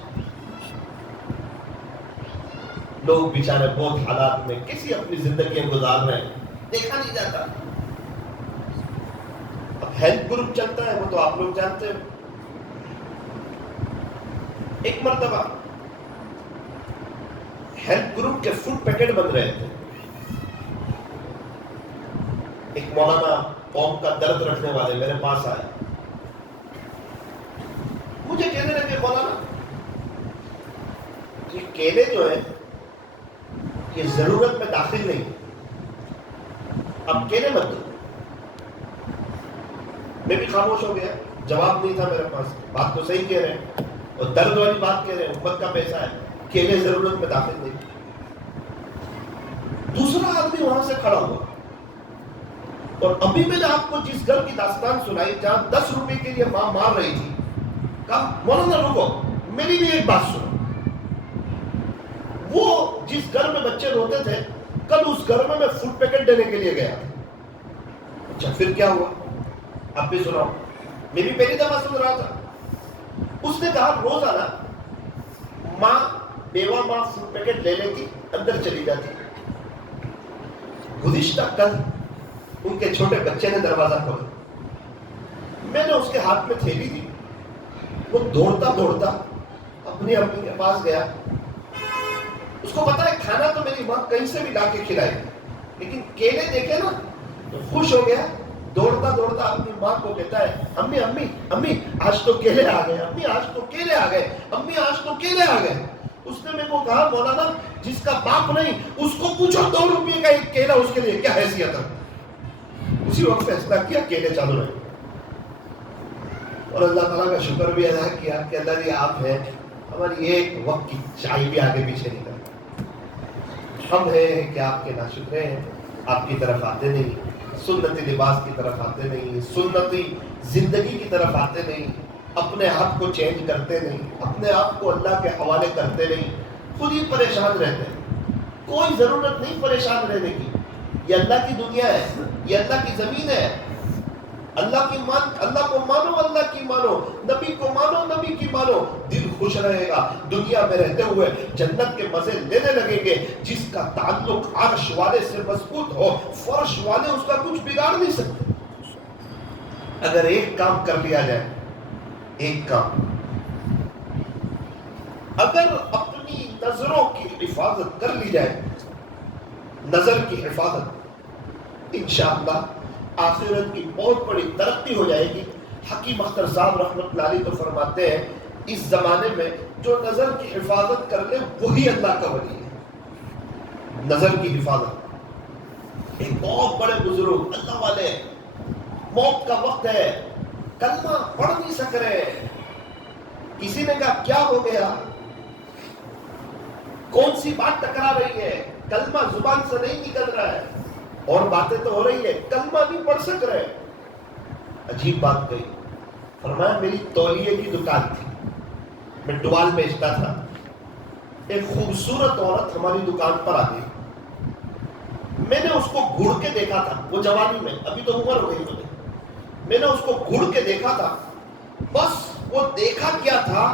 لوگ بیچارے بہت حالات میں کسی اپنی زندگیاں گزار رہے ہیں, دیکھا نہیں جاتا. اب ہیلتھ گروپ چلتا ہے, وہ تو آپ لوگ جانتے ہیں. ایک مرتبہ ہیلتھ گروپ کے فوڈ پیکٹ بن رہے تھے. ایک مولانا قوم کا درد رکھنے والے میرے پاس آئے, مجھے کہنے لگے مولانا یہ کیلے جو ہے یہ ضرورت میں داخل نہیں, اب کیلے مت دو. میں بھی خاموش ہو گیا, جواب نہیں تھا میرے پاس. بات تو صحیح کہہ رہے ہیں, اور درد والی بات کہہ رہے ہیں, امت کا پیسہ ہے, کیلے ضرورت میں داخل نہیں. دوسرا آدمی وہاں سے کھڑا ہوا, اور ابھی میں نے آپ کو جس گھر کی داستان سنائی جہاں 10 روپے کے لیے ماں مار رہی تھی, کہا مولانا رکو, میری بھی ایک بات سنو. وہ جس گھر میں بچے روتے تھے, کل اس گھر میں فوڈ پیکٹ دینے کے لیے گیا. اچھا پھر کیا ہوا, آپ بھی سناؤ, میں بھی پہلی دفعہ سن رہا تھا. اس نے کہا روزانہ ماں بیوہ ماں فوڈ پیکٹ لے لیتی, اندر چلی جاتی. گزشتہ کل ان کے چھوٹے بچے نے دروازہ کھولا, میں نے اس کے ہاتھ میں تھیلی دی, وہ دوڑتا دوڑتا اپنی امی کے پاس گیا. اس کو پتا ہے کھانا تو میری ماں کہیں سے بھی لا کے کھلائے, لیکن کیلے دیکھے نا تو خوش ہو گیا. دوڑتا دوڑتا اپنی ماں کو کہتا ہے امی امی امی آج تو کیلے آ گئے, امی آج تو کیلے آ گئے, امی آج تو کیلے آ گئے. اس نے میرے کو کہا مولانا جس کا باپ نہیں اس کو پوچھو 2 روپے کا ایک کیلا اس کے لیے کیا حیثیت ہے. اسی وقت فیصلہ کیا کیلے چالو رہے, اور اللہ تعالیٰ کا شکر بھی ادا کیا کہ اللہ جی آپ ہیں, ہماری ایک وقت کی چائے بھی آگے پیچھے نہیں کرتے. ہم ہیں کہ آپ کے ناشکرے ہیں, آپ کی طرف آتے نہیں, سنتی لباس کی طرف آتے نہیں, سنتی زندگی کی طرف آتے نہیں, اپنے آپ کو چینج کرتے نہیں, اپنے آپ کو اللہ کے حوالے کرتے نہیں, خود ہی پریشان رہتے ہیں. کوئی ضرورت نہیں پریشان رہنے کی, یہ اللہ کی دنیا ہے, یہ اللہ کی زمین ہے. اللہ کو مانو، اللہ کی مانو، نبی کو مانو، نبی کی مانو، دل خوش رہے گا، دنیا میں رہتے ہوئے جنت کے مزے لینے لگیں گے۔ جس کا تعلق عرش والے سے مضبوط ہو، فرش والے اس کا کچھ بگاڑ نہیں سکتے۔ اگر ایک کام کر لیا جائے، ایک کام، اگر اپنی نظروں کی حفاظت کر لی جائے، نظر کی حفاظت، انشاءاللہ آخرت کی بہت بڑی ترقی ہو جائے گی۔ حکیم اختر صاحب رحمۃ اللہ علیہ تو فرماتے ہیں اس زمانے میں جو نظر کی حفاظت کر لے وہی اللہ کا ولی ہے۔ نظر کی حفاظت، ایک بہت بڑے بزرگ اللہ والے، موت کا وقت ہے، کلمہ پڑھ نہیں سک رہے، کسی نے کہا کیا ہو گیا، کون سی بات ٹکرا رہی ہے، کلمہ زبان سے نہیں نکل رہا ہے، اور باتیں تو ہو رہی ہے، کلمہ نہیں پڑھ سک رہے۔ عجیب بات کہی، فرمایا میری تولیے کی دکان تھی، میں ڈوال بیچتا تھا، ایک خوبصورت عورت ہماری دکان پر آ گئی، میں نے اس کو گھڑ کے دیکھا تھا، وہ جوانی میں، ابھی تو عمر ہو گئی، میں نے اس کو گھڑ کے دیکھا تھا، بس وہ دیکھا کیا تھا،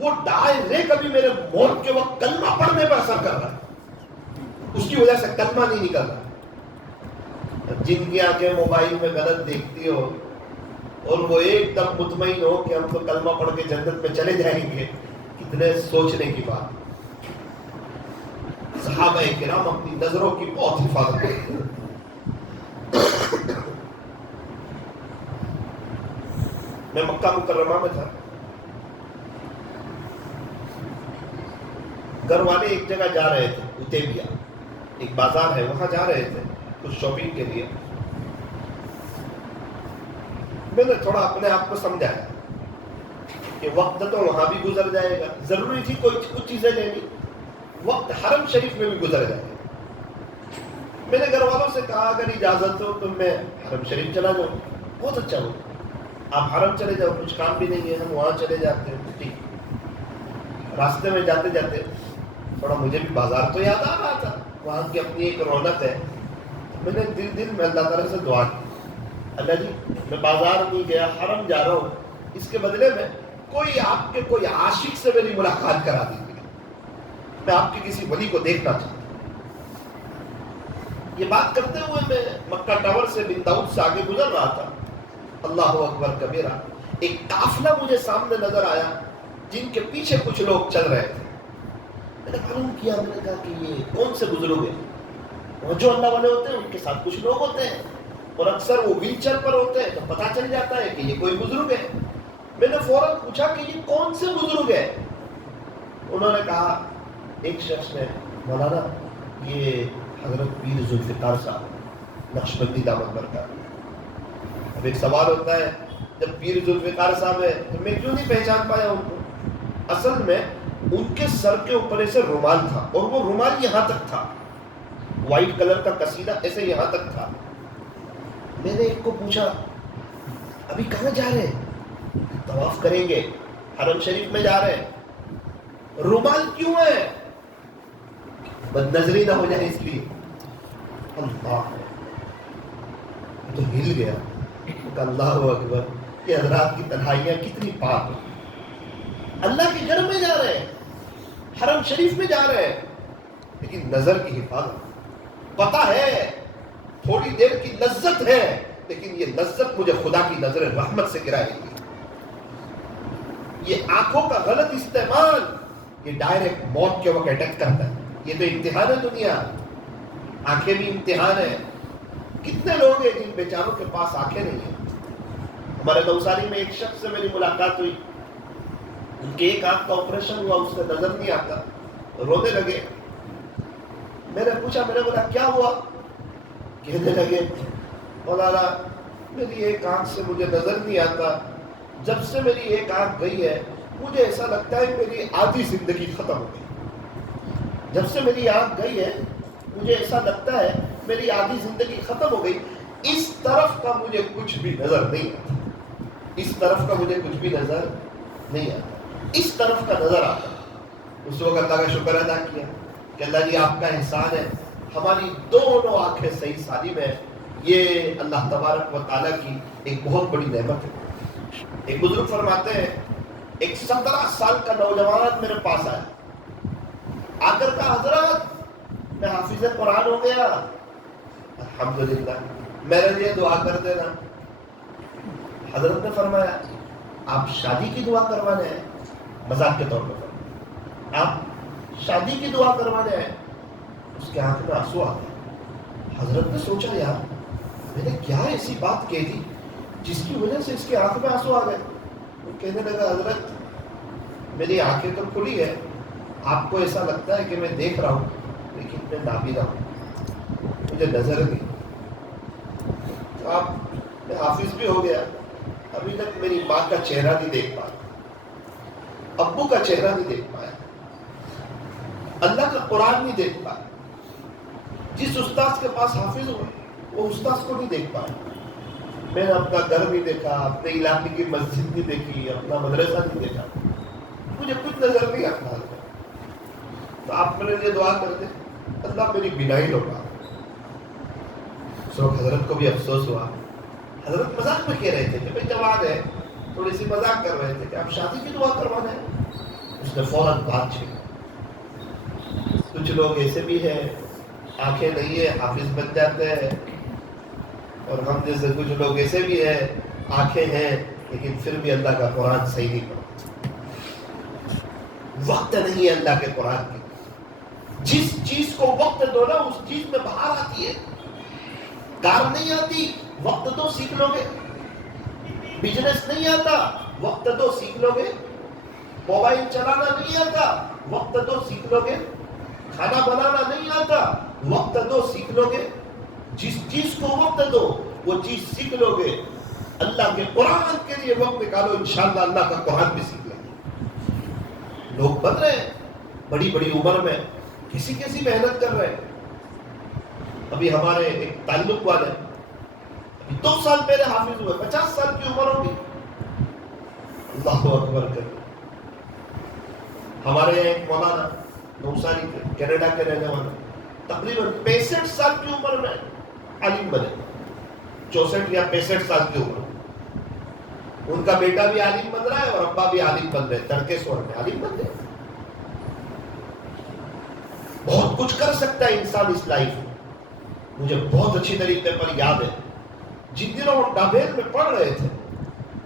وہ ڈائریکٹ ابھی میرے موت کے وقت کلمہ پڑھنے پر اثر کر رہا ہے، اس کی وجہ سے کلمہ نہیں نکل رہا۔ جن کی آنکھیں موبائل میں غلط دیکھتی ہو اور وہ ایک دم مطمئن ہو کہ ہم تو کلمہ پڑھ کے جنت میں چلے جائیں گے، کتنے سوچنے کی بات۔ صحابہ کرام اپنی نظروں کی بہت حفاظت کرتے ہیں۔ میں مکہ مکرمہ میں تھا، گھر والے ایک جگہ جا رہے تھے، اتیبیا ایک بازار ہے، وہاں جا رہے تھے کچھ شاپنگ کے لیے۔ میں نے تھوڑا اپنے آپ کو سمجھایا کہ وقت تو وہاں بھی گزر جائے گا، ضروری تھی کچھ چیزیں لینی، وقت حرم شریف میں بھی گزر جائے گا۔ میں نے گھر والوں سے کہا اگر اجازت ہو تو میں حرم شریف چلا جاؤں۔ بہت اچھا ہو، آپ حرم چلے جاؤ، کچھ کام بھی نہیں ہے، ہم وہاں چلے جاتے ہیں۔ ٹھیک، راستے میں جاتے جاتے تھوڑا مجھے بھی بازار تو یاد آ رہا تھا، وہاں کی اپنی ایک رونق ہے۔ میں نے دل میں اللہ تعالیٰ سے دعا کی، اللہ جی میں بازار نہیں گیا، حرم جا رہا ہوں، اس کے بدلے میں آپ کے کوئی عاشق سے میری ملاقات کرا دیجیے، میں آپ کے کسی ولی کو دیکھنا چاہتا ہوں۔ یہ بات کرتے ہوئے میں مکہ ٹاور سے بن داؤد سے آگے گزر رہا تھا، اللہ اکبر کبیرہ، ایک قافلہ مجھے سامنے نظر آیا جن کے پیچھے کچھ لوگ چل رہے تھے۔ میں نے معلوم کیا، میں نے کہا کہ یہ کون سے بزرگ ہیں؟ وہ جو اللہ والے ہوتے ہیں ان کے ساتھ کچھ لوگ ہوتے ہیں، اور اکثر وہ ویل چیئر پر ہوتے ہیں، تو پتہ چل جاتا ہے کہ یہ کوئی بزرگ ہے۔ میں نے فوراً پوچھا کہ یہ کون سے بزرگ ہیں؟ انہوں نے کہا، ایک شخص نے، مولانا یہ حضرت پیر ذوالفقار صاحب نقشبندی دامت برکات۔ اب ایک سوال ہوتا ہے، جب پیر ذوالفقار صاحب ہے تو میں کیوں نہیں پہچان پایا ان کو؟ اصل میں ان کے سر کے اوپر ایسے رومال تھا، اور وہ رومال یہاں تک تھا، وائٹ کلر کا قصیدہ ایسے یہاں تک تھا۔ میں نے ایک کو پوچھا ابھی کہاں جا رہے ہیں؟ طواف کریں گے، حرم شریف میں جا رہے ہیں، رومال کیوں ہے؟ بد نظری نہ ہو جائے اس لیے۔ اللہ تو ہل گیا، اللہ اکبر، یہ حضرات کی تنہائیاں کتنی پاک ہیں۔ اللہ کے گھر میں جا رہے ہیں، حرم شریف میں جا رہے ہیں، لیکن نظر کی حفاظت، پتہ ہے تھوڑی دیر کی لذت ہے، لیکن یہ لذت مجھے خدا کی نظر رحمت سے گرائے گی۔ یہ آنکھوں کا غلط استعمال یہ ڈائریکٹ موت کے وقت اٹیک کرتا ہے۔ یہ تو امتحان ہے دنیا، آنکھیں بھی امتحان ہے۔ کتنے لوگ ہیں جن بیچاروں کے پاس آنکھیں نہیں ہیں؟ ہمارے نوساری میں ایک شخص سے میری ملاقات ہوئی، ان کے ایک آنکھ کا آپریشن ہوا، اس سے نظر نہیں آتا، رونے لگے۔ میں نے پوچھا، میں نے بولا کیا ہوا؟ کہنے لگے مولانا میری ایک آنکھ سے مجھے نظر نہیں آتا، جب سے میری ایک آنکھ گئی ہے مجھے ایسا لگتا ہے میری آدھی زندگی ختم ہو گئی۔ جب سے میری آنکھ گئی ہے مجھے ایسا لگتا ہے میری آدھی زندگی ختم ہو گئی، اس طرف کا مجھے کچھ بھی نظر نہیں آتا، اس طرف کا مجھے کچھ بھی نظر نہیں آتا، اس طرف کا نظر آتا۔ اس وقت اللہ کا شکر ادا کیا کہ اللہ جی آپ کا احسان ہے، ہماری دونوں آنکھیں صحیح سالم ہے، یہ اللہ تبارک و تعالیٰ کی ایک بہت بڑی نعمت ہے. ایک بزرگ فرماتے ہیں ایک 17 سال کا نوجوان میرے پاس آیا, آ کر کہا حضرت میں حافظ قرآن ہو گیا, الحمدللہ میرے لیے دعا کر دینا. حضرت نے فرمایا آپ شادی کی دعا کروانے ہیں؟ مذاق کے طور پر فرمایا آپ شادی کی دعا کروانے ہیں؟ اس کے آنکھ میں آنسو آ گئے. حضرت نے سوچا یار میں نے کیا ایسی بات کہی تھی جس کی وجہ سے اس کے آنکھ میں آنسو آ گئے. وہ کہنے لگا حضرت میری آنکھیں تو کھلی ہے, آپ کو ایسا لگتا ہے کہ میں دیکھ رہا ہوں لیکن میں نابینا ہوں, مجھے نظر نہیں. تو آپ میں حافظ بھی ہو گیا, ابھی تک میری ماں کا چہرہ نہیں دیکھ پایا, ابو کا چہرہ نہیں دیکھ پایا, اللہ کا قرآن نہیں دیکھ پایا. جس استاذ کے پاس حافظ ہوا وہ استاذ کو نہیں دیکھ پایا. میں نے اپنا گھر نہیں دیکھا, اپنے علاقے کی مسجد نہیں دیکھی, اپنا مدرسہ نہیں دیکھا, مجھے کچھ نظر نہیں آتا. تو آپ میرے لیے دعا کر دیں اللہ میری بینائی لوٹا. سو حضرت کو بھی افسوس ہوا. حضرت مذاق میں کہہ رہے تھے کہ بھائی جوان ہے, تھوڑی سی مذاق کر رہے تھے کہ آپ شادی کی دعا کروانا ہے. اس نے فوراً بات چھیڑی. کچھ لوگ ایسے بھی ہیں آنکھیں نہیں ہے حافظ بن جاتے ہیں, اور ہم جیسے کچھ لوگ ایسے بھی ہیں آنکھیں ہیں لیکن پھر بھی اللہ کا قرآن صحیح نہیں پڑھتے. وقت نہیں ہے اللہ کے قرآن کے. جس چیز کو وقت دو نا اس چیز میں باہر آتی ہے. کار نہیں آتی وقت دو سیکھ لو گے, بزنس نہیں آتا وقت دو سیکھ لو گے, موبائل چلانا نہیں آتا وقت دو سیکھ لو گے, کھانا بنانا نہیں آتا وقت دو سیکھ لو گے. جس چیز کو وقت دو وہ چیز سیکھ لو گے. اللہ کے قرآن کے لیے وقت نکالو, انشاءاللہ اللہ کا قرآن بھی سیکھ لیں گے. لوگ بن رہے ہیں بڑی بڑی عمر میں, کسی کسی محنت کر رہے ہیں. ابھی ہمارے ایک تعلق والے ابھی 2 سال پہلے حافظ ہوئے, 50 سال کی عمر ہوگی. اللہ اکبر کر. ہمارے ایک مولانا نوساری کے کینیڈا کے رہنے والے تقریباً 65 سال کی عمر میں عالم بنے, 64 یا 65 سال کی عمر. ان کا بیٹا بھی عالم بن رہا ہے اور ابا بھی عالم بن رہے, تڑکے سور میں عالم بن رہے. بہت کچھ کر سکتا ہے انسان اس لائف میں. مجھے بہت اچھی طریقے پر یاد ہے جن دنوں ہم ڈابیر میں پڑھ رہے تھے,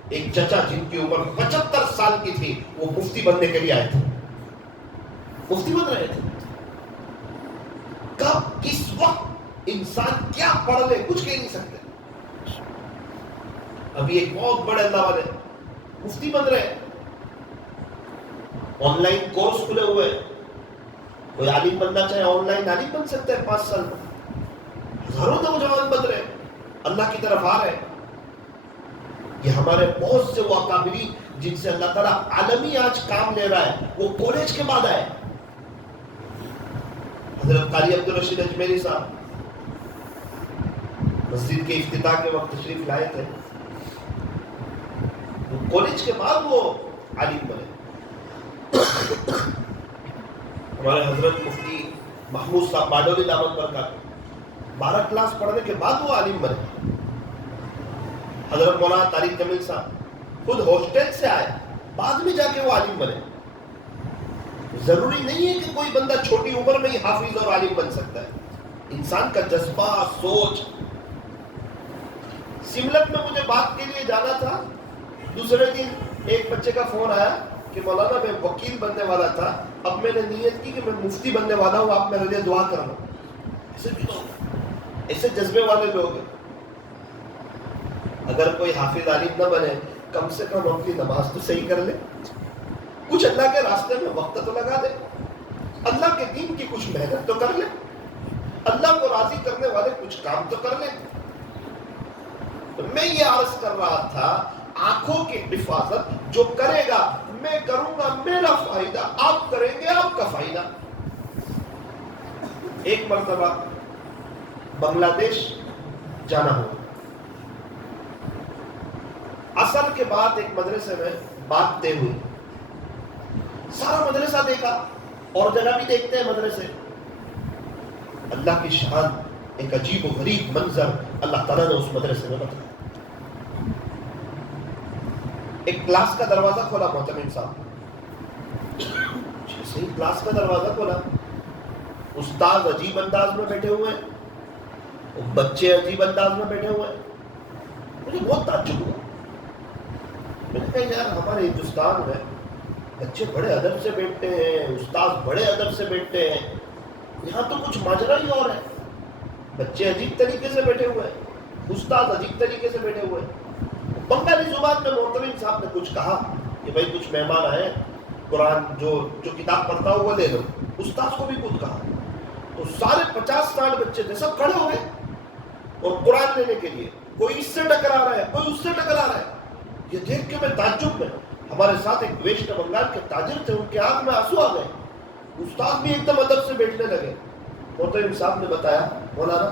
ایک چچا جن کی عمر 75 سال کی تھی وہ مفتی بننے کے لیے آئے تھے, مفتی بن رہے تھے. کب کس وقت انسان کیا پڑھ لے کچھ کہہ نہیں سکتے. ابھی ایک بہت بڑے اللہ والے مفتی بن رہے ہیں, آن لائن کورس کھلے ہوئے, کوئی عالم بننا چاہے آن لائن عالم بن سکتا ہے 5 سال میں. ہزاروں نوجوان بن رہے اللہ کی طرف آ رہے. یہ ہمارے بہت سے وہ اکابرین جن سے اللہ تعالیٰ عالمی آج کام لے رہا ہے وہ کالج کے بعد آئے. حضرت قاری عبدالرشید اجمیری صاحب مسجد کے افتتاح کے وقت تشریف لائے تھے, کالج کے بعد وہ عالم بنے. ہمارے حضرت مفتی محمود صاحب باڈولی دامت برکات 12 کلاس پڑھنے کے بعد وہ عالم بنے. حضرت مولانا طارق جمیل صاحب خود ہاسٹل سے آئے, بعد میں جا کے وہ عالم بنے. ضروری نہیں ہے کہ کوئی بندہ چھوٹی عمر میں ہی حافظ اور عالم بن سکتا ہے. انسان کا جذبہ, سوچ. سملت میں مجھے بات کے لیے جانا تھا, دوسرے دن ایک بچے کا فون آیا کہ مولانا میں وکیل بننے والا تھا, اب میں نے نیت کی کہ میں مفتی بننے والا ہوں, آپ میرے لیے دعا کرنا. ایسے بھی لوگ, ایسے جذبے والے لوگ ہیں. اگر کوئی حافظ عالم نہ بنے کم سے کم اپنی نماز تو صحیح کر لے, کچھ اللہ کے راستے میں وقت تو لگا دے, اللہ کے دین کی کچھ محنت تو کر لے, اللہ کو راضی کرنے والے کچھ کام تو کر لے. میں یہ عرض کر رہا تھا آنکھوں کی حفاظت جو کرے گا میں کروں گا, میرا فائدہ, آپ کریں گے آپ کا فائدہ. ایک مرتبہ بنگلہ دیش جانا ہو, عصر کے بعد ایک مدرسے میں بات طے ہوئی. سارا مدرسہ دیکھا, اور جگہ بھی دیکھتے ہیں مدرسے. اللہ کی شان, ایک عجیب و غریب منظر, اللہ تعالیٰ نے اس مدرسے میں بتایا. ایک کلاس کا دروازہ کھولا محتمم صاحب، جیسے ہی کلاس کا دروازہ کھولا، استاد عجیب انداز میں بیٹھے ہوئے ہیں، بچے عجیب انداز میں بیٹھے ہوئے ہیں. مجھے بہت تعجب ہوا. میں نے کہا یار ہمارے ہندوستان میں بچے بڑے ادب سے بیٹھتے ہیں، استاد بڑے ادب سے بیٹھتے ہیں، یہاں تو کچھ ماجرا ہی اور ہے. بچے عجیب طریقے سے بیٹھے ہوئے ہیں، استاد عجیب طریقے سے بیٹھے ہوئے ہیں. بنگالی زبان میں محتمم صاحب نے کچھ کہا کہ بھائی کچھ مہمان آئے، قرآن جو کتاب پڑھتا ہو وہ لے لو. استاد کو بھی کچھ کہا تو سارے 50-60 بچے تھے، سب کھڑے ہو گئے اور قرآن لینے کے لیے کوئی اس سے ٹکرا رہا ہے، کوئی اس سے ٹکرا رہا ہے. یہ دیکھ کے میں تعجب میں، ہمارے ساتھ ایک ویسٹ بنگال کے تاجر تھے، ان کے آنکھ میں آنسو آ گئے. استاد بھی ایک دم ادب سے بیٹھنے لگے. محتمم صاحب نے بتایا مولانا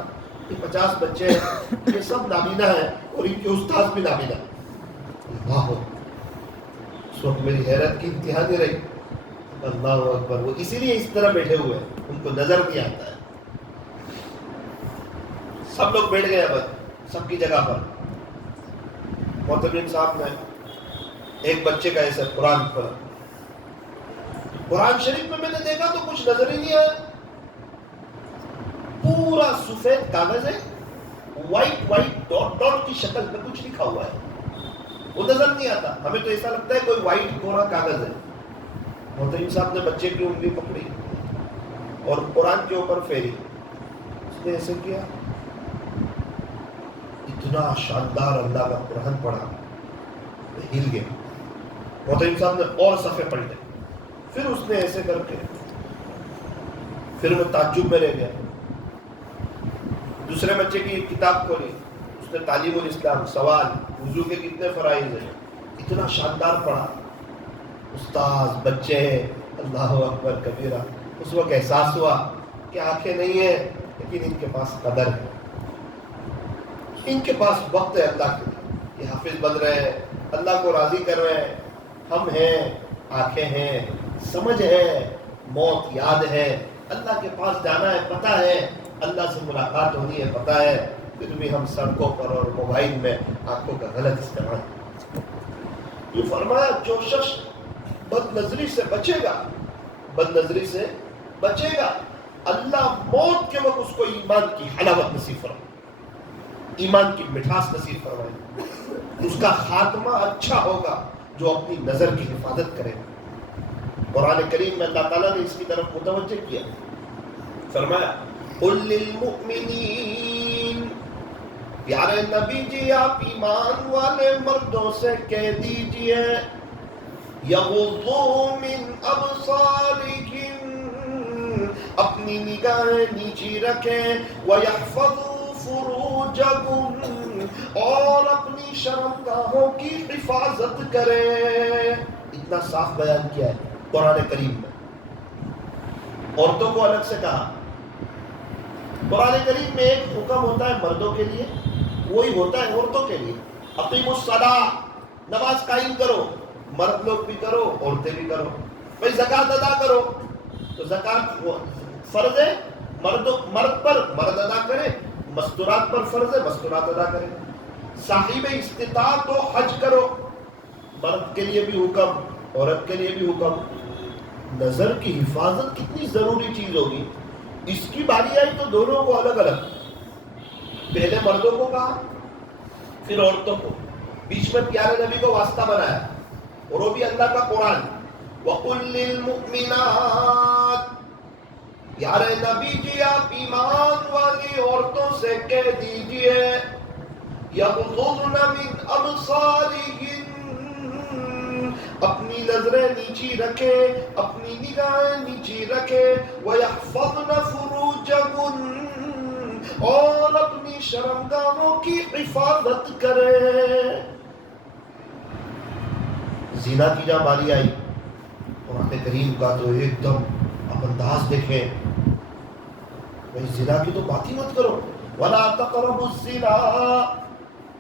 یہ 50 بچے ہیں، یہ سب نابینا ہیں اور ان کے استاد بھی نابینا. اللہ اس وقت میری حیرت کی انتہا نہیں رہی. اللہ اکبر. وہ اسی لیے اس طرح بیٹھے ہوئے ہیں، ان کو نظر نہیں آتا ہے. سب لوگ بیٹھ گئے اب سب کی جگہ پر. محتمم صاحب نے ایک بچے کا ایسے قرآن پڑھا. قرآن شریف میں نے دیکھا تو کچھ نظر ہی نہیں آیا. پورا سفید کاغذ ہے، وائٹ ڈاٹ ڈاٹ کی شکل میں کچھ لکھا ہوا ہے، وہ نظر نہیں آتا. ہمیں تو ایسا لگتا ہے کوئی وائٹ کورا کاغذ ہے. محتمم صاحب نے بچے کی انگلی پکڑی اور قرآن کے اوپر پھیری. اس نے ایسے کیا، اتنا شاندار اللہ کا قرآن پڑھا، ہل گیا. محتمم صاحب نے اور صفحے پلٹے، پھر اس نے ایسے کر کے، پھر وہ تعجب میں رہ گیا. دوسرے بچے کی کتاب کھولی، اس نے تعلیم الاسلام، سوال وضو کے کتنے فرائض ہیں، اتنا شاندار پڑھا. استاذ بچے اللہ اکبر کبیرہ. اس وقت احساس ہوا کہ آنکھیں نہیں ہیں لیکن ان کے پاس قدر ہے، ان کے پاس وقت ہے اللہ کے لیے. یہ حافظ بن رہے ہیں، اللہ کو راضی کر رہے ہیں. ہم ہیں، آنکھیں ہیں، سمجھ ہے، موت یاد ہے، اللہ کے پاس جانا ہے پتہ ہے، اللہ سے ملاقات ہونی ہے پتہ ہے. پھر بھی ہم سڑکوں پر اور موبائل میں آنکھوں کا غلط استعمال. یہ فرمایا جو شخص بد نظری سے بچے گا، بد نظری سے بچے گا، اللہ موت کے وقت اس کو ایمان کی حلاوت نصیب فرمائے، ایمان کی مٹھاس نصیب فرمائے. اس کا خاتمہ اچھا ہوگا جو اپنی نظر کی حفاظت کرے. قرآن کریم میں اللہ تعالیٰ نے اس کی طرف متوجہ کیا. فرمایا قل للمؤمنین، پیارے نبی جی آپ ایمان والے مردوں سے کہہ دیجئے، یغضوا من ابصارہم، اپنی نگاہیں نیچی رکھیں، ویحفظوا فروجہم، اور اپنی شرمگاہوں کی حفاظت کریں. اتنا صاف بیان کیا ہے قرآن کریم میں. عورتوں کو الگ سے کہا. قرآن کریم میں ایک حکم ہوتا ہے مردوں کے لیے، وہی ہوتا ہے عورتوں کے لیے. اقیموا الصلاۃ، نماز قائم کرو. مرد لوگ بھی کرو، عورتیں بھی کرو. بھائی زکوٰۃ ادا کرو تو زکوٰۃ فرض ہے مرد پر، مرد ادا کرے. مستورات پر فرض ہے، مستورات ادا کرے. صاحب استطاعت ہو حج کرو، مرد کے لیے بھی حکم، عورت کے لیے بھی حکم. نظر کی حفاظت کتنی ضروری چیز ہوگی. اس کی باری آئی تو دونوں کو الگ الگ، پہلے مردوں کو کہا پھر عورتوں کو، بیچ میں پیارے نبی کو واسطہ بنایا، اور وہ بھی اللہ کا قرآن. وَقُلْ لِلْمُؤْمِنَاتِ، پیارے نبی جی آپ ایمان والی عورتوں سے کہہ دیجئے، یغضضن من ابصارہن، اپنی نظریں نیچی رکھے، اپنی نگاہیں نیچی رکھے، وَيَحْفَظْنَ فُرُوجَهُنَّ، اور اپنی شرمگاہوں کی حفاظت کرے. زنا کی جہاں باری آئی، قرآن کریم کا تو ایک دم آپ انداز دیکھیں. بھائی زنا کی تو بات ہی مت کرو. وَلَا تَقْرَبُوا الزِّنَا،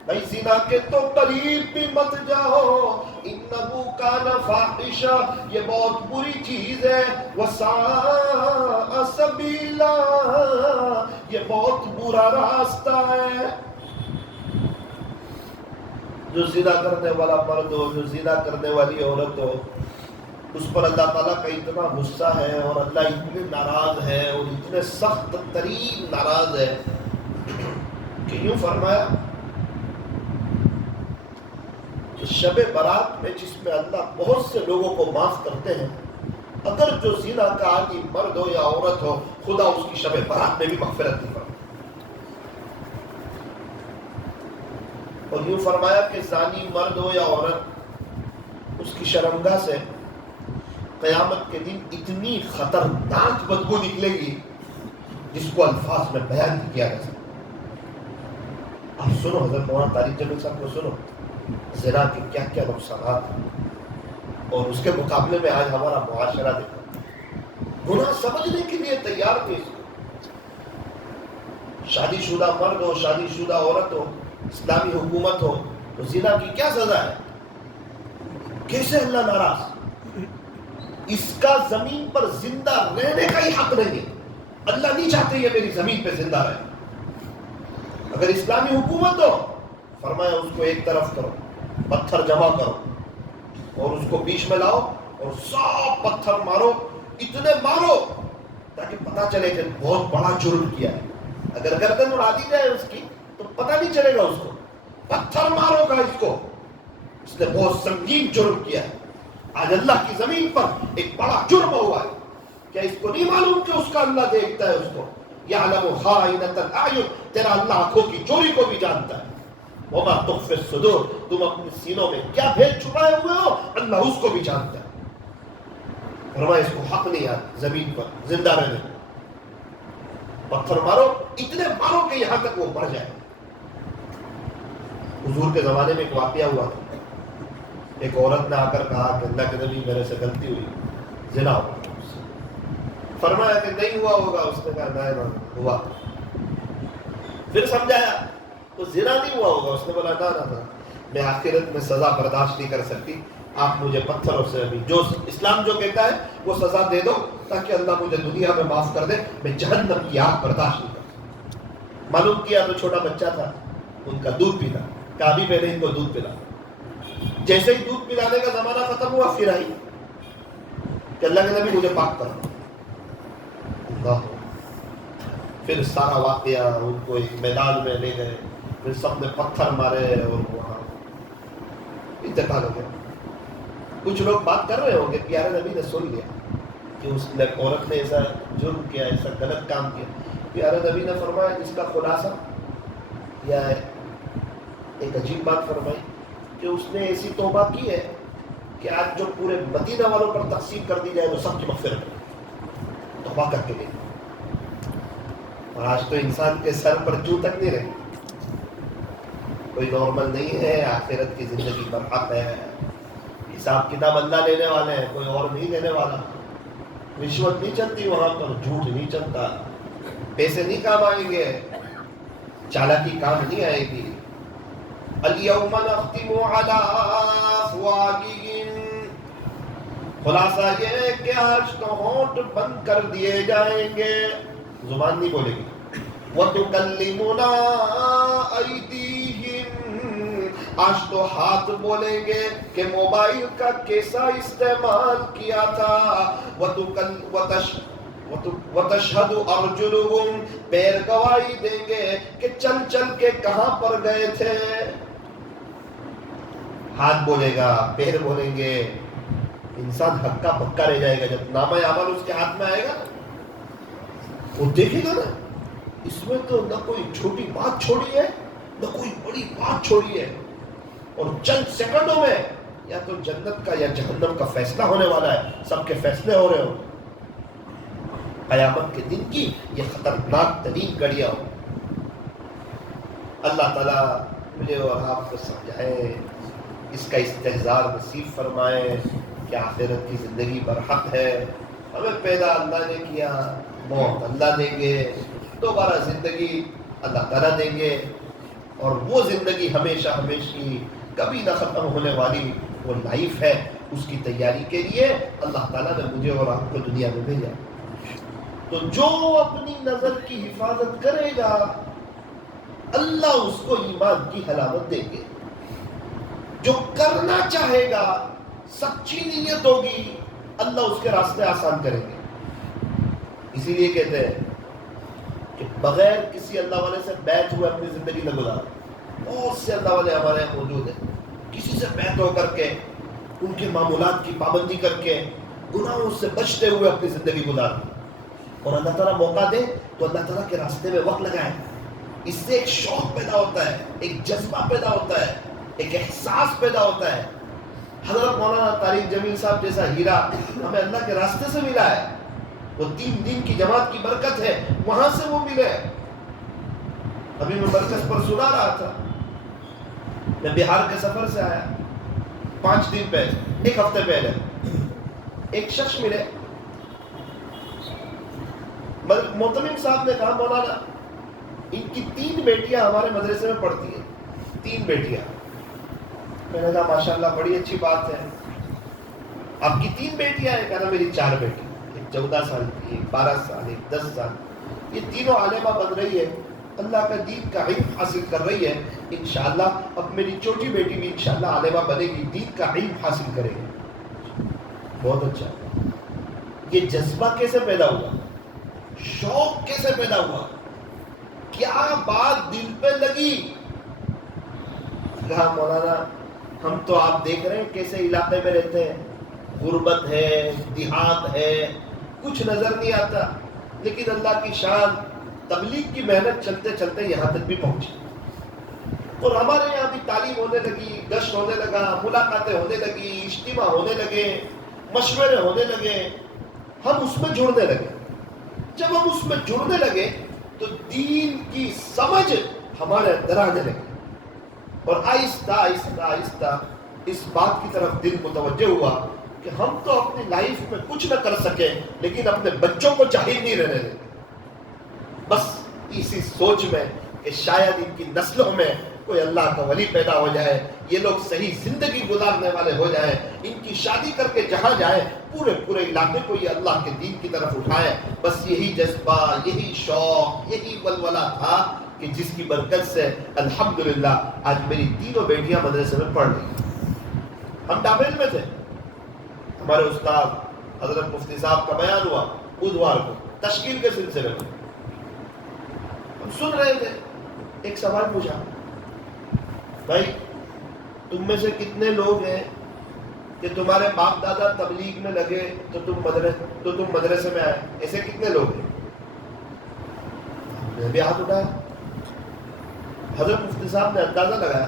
بھائی زنا کے تو قریب بھی مت جاؤ. اِنَّهُ كَانَ فَاحِشًا، یہ بہت بری چیز ہے. وَسَاءَ سَبِيلًا، یہ بہت برا راستہ ہے. جو زنا کرنے والا مرد ہو، جو زنا کرنے والی عورت ہو، اس پر اللہ تعالیٰ کا اتنا غصہ ہے اور اللہ اتنے ناراض ہے اور اتنے سخت ترین ناراض ہے کہ یوں فرمایا کہ شب برات میں جس میں اللہ بہت سے لوگوں کو معاف کرتے ہیں، اگر جو زنا کا عادی مرد ہو یا عورت ہو، خدا اس کی شب برات میں بھی مغفرت نہیں کرتا۔ اور یوں فرمایا کہ زانی مرد ہو یا عورت، اس کی شرمگاہ سے قیامت کے دن اتنی خطرناک بدبو نکلے گی جس کو الفاظ میں بیان نہیں کیا جا سکتا۔ آپ سنو، حضرت مولانا طارق جمیل صاحب کو سنو، زنا کے کیا کیا نقصانات ہیں، اور اس کے مقابلے میں آج ہمارا معاشرہ دیکھا، گناہ سمجھنے کے لیے تیار نہیں۔ شادی شدہ مرد ہو، شادی شدہ عورت ہو، اسلامی حکومت ہو، تو زنا کی کیا سزا ہے؟ کیسے اللہ ناراض؟ اس کا زمین پر زندہ رہنے کا ہی حق نہیں ہے۔ اللہ نہیں چاہتے یہ میری زمین پہ زندہ رہے۔ اگر اسلامی حکومت ہو، فرمایا اس کو ایک طرف کرو، پتھر جمع کرو اور اس کو بیچ میں لاؤ اور سب پتھر مارو، اتنے مارو تاکہ پتا چلے کہ بہت بڑا جرم کیا ہے۔ اگر گردن اڑا دی جائے اس کی تو پتہ نہیں چلے گا اس کو، پتھر مارو گا اس کو، اس نے بہت سنگین جرم کیا ہے۔ آج اللہ کی زمین پر ایک بڑا جرم ہوا ہے، کیا اس کو نہیں معلوم کہ اس کا اللہ دیکھتا ہے اس کو؟ یعلم خائنۃ الاعین، تیرا اللہ آنکھوں کی چوری کو بھی جانتا ہے۔ وما تخفی الصدور، تم اپنے سینوں میں کیا بھید چھپائے ہوئے ہو، اللہ اس کو بھی جانتا ہے۔ فرمایا اس کو حق نہیں ہے زمین پر زندہ رہنے، پتھر مارو، اتنے مارو کہ یہاں تک وہ مر جائے۔ حضور کے زمانے میں ایک واقعہ ہوا تھا، ایک عورت نے آ کر کہا کہ اللہ کے نبی میرے سے غلطی ہوئی، زنا ہوا۔ فرمایا کہ نہیں ہوا ہوگا، اس نے کہا نہیں ہوا۔ پھر سمجھایا تو زنا نہیں ہوا ہوگا، اس نے بولا نہ میں آخرت میں سزا برداشت نہیں کر سکتی، آپ مجھے پتھروں سے ابھی جو اسلام جو کہتا ہے وہ سزا دے دو تاکہ اللہ مجھے دنیا میں معاف کر دے، میں جہنم کی آگ برداشت نہیں کر سکتا۔ معلوم کیا تو چھوٹا بچہ تھا، ان کا دودھ پیتا، کہا بھی پہلے ان کو دودھ پلا۔ جیسے ہی دودھ پلانے کا زمانہ ختم ہوا پھر آئی کہ اللہ کے نبی مجھے پاک کر دو۔ اللہ، پھر سارا واقعہ ان کو ایک میدان میں لے گئے، پھر سب نے پتھر مارے اور وہاں انتقال ہو گیا۔ کچھ لوگ بات کر رہے ہوں گے، پیارے نبی نے سن لیا کہ اس عورت نے ایسا جرم کیا، ایسا غلط کام کیا۔ پیارے نبی نے فرمایا اس کا خلاصہ یا ایک عجیب بات فرمائی کہ اس نے ایسی توبہ کی ہے کہ آج جو پورے مدینہ والوں پر تقسیم کر دی جائے تو سب کی مغفرت ہو، توبہ کر کے لے۔ اور آج تو انسان کے سر پر جو تک نہیں رہے، کوئی نارمل نہیں ہے، آخرت کی زندگی پر حق ہے، حساب کتاب اللہ لینے والے ہیں، کوئی اور نہیں لینے والا۔ رشوت نہیں چلتی وہاں پر، جھوٹ نہیں چلتا، پیسے نہیں کام آئیں گے، چالاکی کام نہیں آئے گی۔ الیوم نختم علی افواہہم، خلاصہ یہ ہے کہ آج تو ہونٹ بند کر دیے جائیں گے، زبان نہیں بولے گی۔ وَتُكَلِّمُنَا أَيْدِيهِمْ، آج تو ہاتھ بولیں گے کہ موبائل کا کیسا استعمال کیا تھا۔ وَتَشْهَدُ أَرْجُلُهُمْ، پیر گواہی دیں گے کہ چل چل کے کہاں پر گئے تھے۔ ہاتھ بولے گا، پیر بولیں گے، انسان ہکا پکا رہ جائے گا۔ جب نامہ عمل اس کے ہاتھ میں آئے گا وہ دیکھے گا نا، اس میں تو نہ کوئی چھوٹی بات چھوڑی ہے نہ کوئی بڑی بات چھوڑی ہے، اور چند سیکنڈوں میں یا تو جنت کا یا جہنم کا فیصلہ ہونے والا ہے، سب کے فیصلے ہو رہے ہوں۔ قیامت کے دن کی یہ خطرناک ترین گھڑیاں ہوں۔ اللہ تعالیٰ مجھے اور آپ کو سمجھائے، اس کا استحضار نصیب فرمائے کہ آخرت کی زندگی برحق ہے۔ ہمیں پیدا اللہ نے کیا، موت اللہ دیں گے، دوبارہ زندگی اللہ تعالیٰ دیں گے، اور وہ زندگی ہمیشہ ہمیشہ کبھی نہ ختم ہونے والی وہ لائف ہے۔ اس کی تیاری کے لیے اللہ تعالیٰ نے مجھے اور آپ کو دنیا میں بھیجا۔ تو جو اپنی نظر کی حفاظت کرے گا اللہ اس کو ایمان کی علامت دیں گے۔ جو کرنا چاہے گا سچی نیت ہوگی اللہ اس کے راستے آسان کریں گے. اسی لیے کہتے ہیں کہ بغیر کسی اللہ والے سے بیعت ہوئے اپنی زندگی نہ گزارو. بہت سے اللہ والے ہمارے یہاں موجود ہیں, کسی سے بیعت ہو کر کے ان کے معمولات کی پابندی کر کے گناہوں سے بچتے ہوئے اپنی زندگی گزارتے, اور اللہ تعالیٰ موقع دے تو اللہ تعالیٰ کے راستے میں وقت لگائے. اس سے ایک شوق پیدا ہوتا ہے, ایک جذبہ پیدا ہوتا ہے, ایک احساس پیدا ہوتا ہے. حضرت مولانا طارق جمیل صاحب جیسا ہیرا ہمیں اللہ کے راستے سے ملا ہے. وہ 3 دن کی جماعت کی برکت ہے, وہاں سے وہ ملے. ابھی میں مرکز پر سنا رہا تھا, میں بہار کے سفر سے آیا 5 دن پہلے, 1 ہفتے پہلے ایک شخص ملے. محتمم صاحب نے کہا مولانا ان کی 3 بیٹیاں ہمارے مدرسے میں پڑھتی ہیں, 3 بیٹیاں. میں نے کہا ماشاءاللہ بڑی اچھی بات ہے, آپ کی 3 بیٹیاں ہیں؟ کہا میری 4 بیٹی, ایک 14 سال کی, ایک 12 سال, ایک 10 سال. یہ تینوں عالمہ بن رہی ہے, اللہ کا دین کا علم حاصل کر رہی ہے. انشاءاللہ اب میری چھوٹی بیٹی بھی انشاءاللہ عالمہ بنے گی, دین کا علم حاصل کرے گی. بہت اچھا. یہ جذبہ کیسے پیدا ہوا, شوق کیسے پیدا ہوا, کیا بات دل پہ لگی؟ کہا مولانا ہم تو آپ دیکھ رہے ہیں کیسے علاقے میں رہتے ہیں, غربت ہے, دیہات ہے, کچھ نظر نہیں آتا, لیکن اللہ کی شان تبلیغ کی محنت چلتے چلتے یہاں تک بھی پہنچی. اور ہمارے یہاں بھی تعلیم ہونے لگی, گشت ہونے لگا, ملاقاتیں ہونے لگی, اجتماع ہونے لگے, مشورے ہونے لگے, ہم اس میں جڑنے لگے. جب ہم اس میں جڑنے لگے تو دین کی سمجھ ہمارے اندر آنے لگی, اور آہستہ آہستہ آہستہ اس بات کی طرف دل متوجہ ہوا کہ ہم تو اپنی لائف میں کچھ نہ کر سکے لیکن اپنے بچوں کو جاہل نہیں رہنے دیں. بس اسی سوچ میں کہ شاید ان کی نسلوں میں کوئی اللہ کا ولی پیدا ہو جائے, یہ لوگ صحیح زندگی گزارنے والے ہو جائیں, ان کی شادی کر کے جہاں جائیں پورے علاقے کو یہ اللہ کے دین کی طرف اٹھائیں. بس یہی جذبہ, یہی شوق, یہی ولولہ تھا کہ جس کی برکت سے الحمدللہ آج میری 3 بیٹیاں مدرسے میں پڑھ رہی. ہم ڈابیل میں تھے, ہمارے استاد حضرت مفتی صاحب کا بیان ہوا بدھوار کو تشکیل کے سلسلے میں. ہم سن رہے تھے, ایک سوال پوچھا, بھائی تم میں سے کتنے لوگ ہیں کہ تمہارے باپ دادا تبلیغ میں لگے تو تم مدرسے میں آئے؟ ایسے کتنے لوگ ہیں؟ میں بھی ہاتھ اٹھایا. حضرت مفتی صاحب نے اندازہ لگایا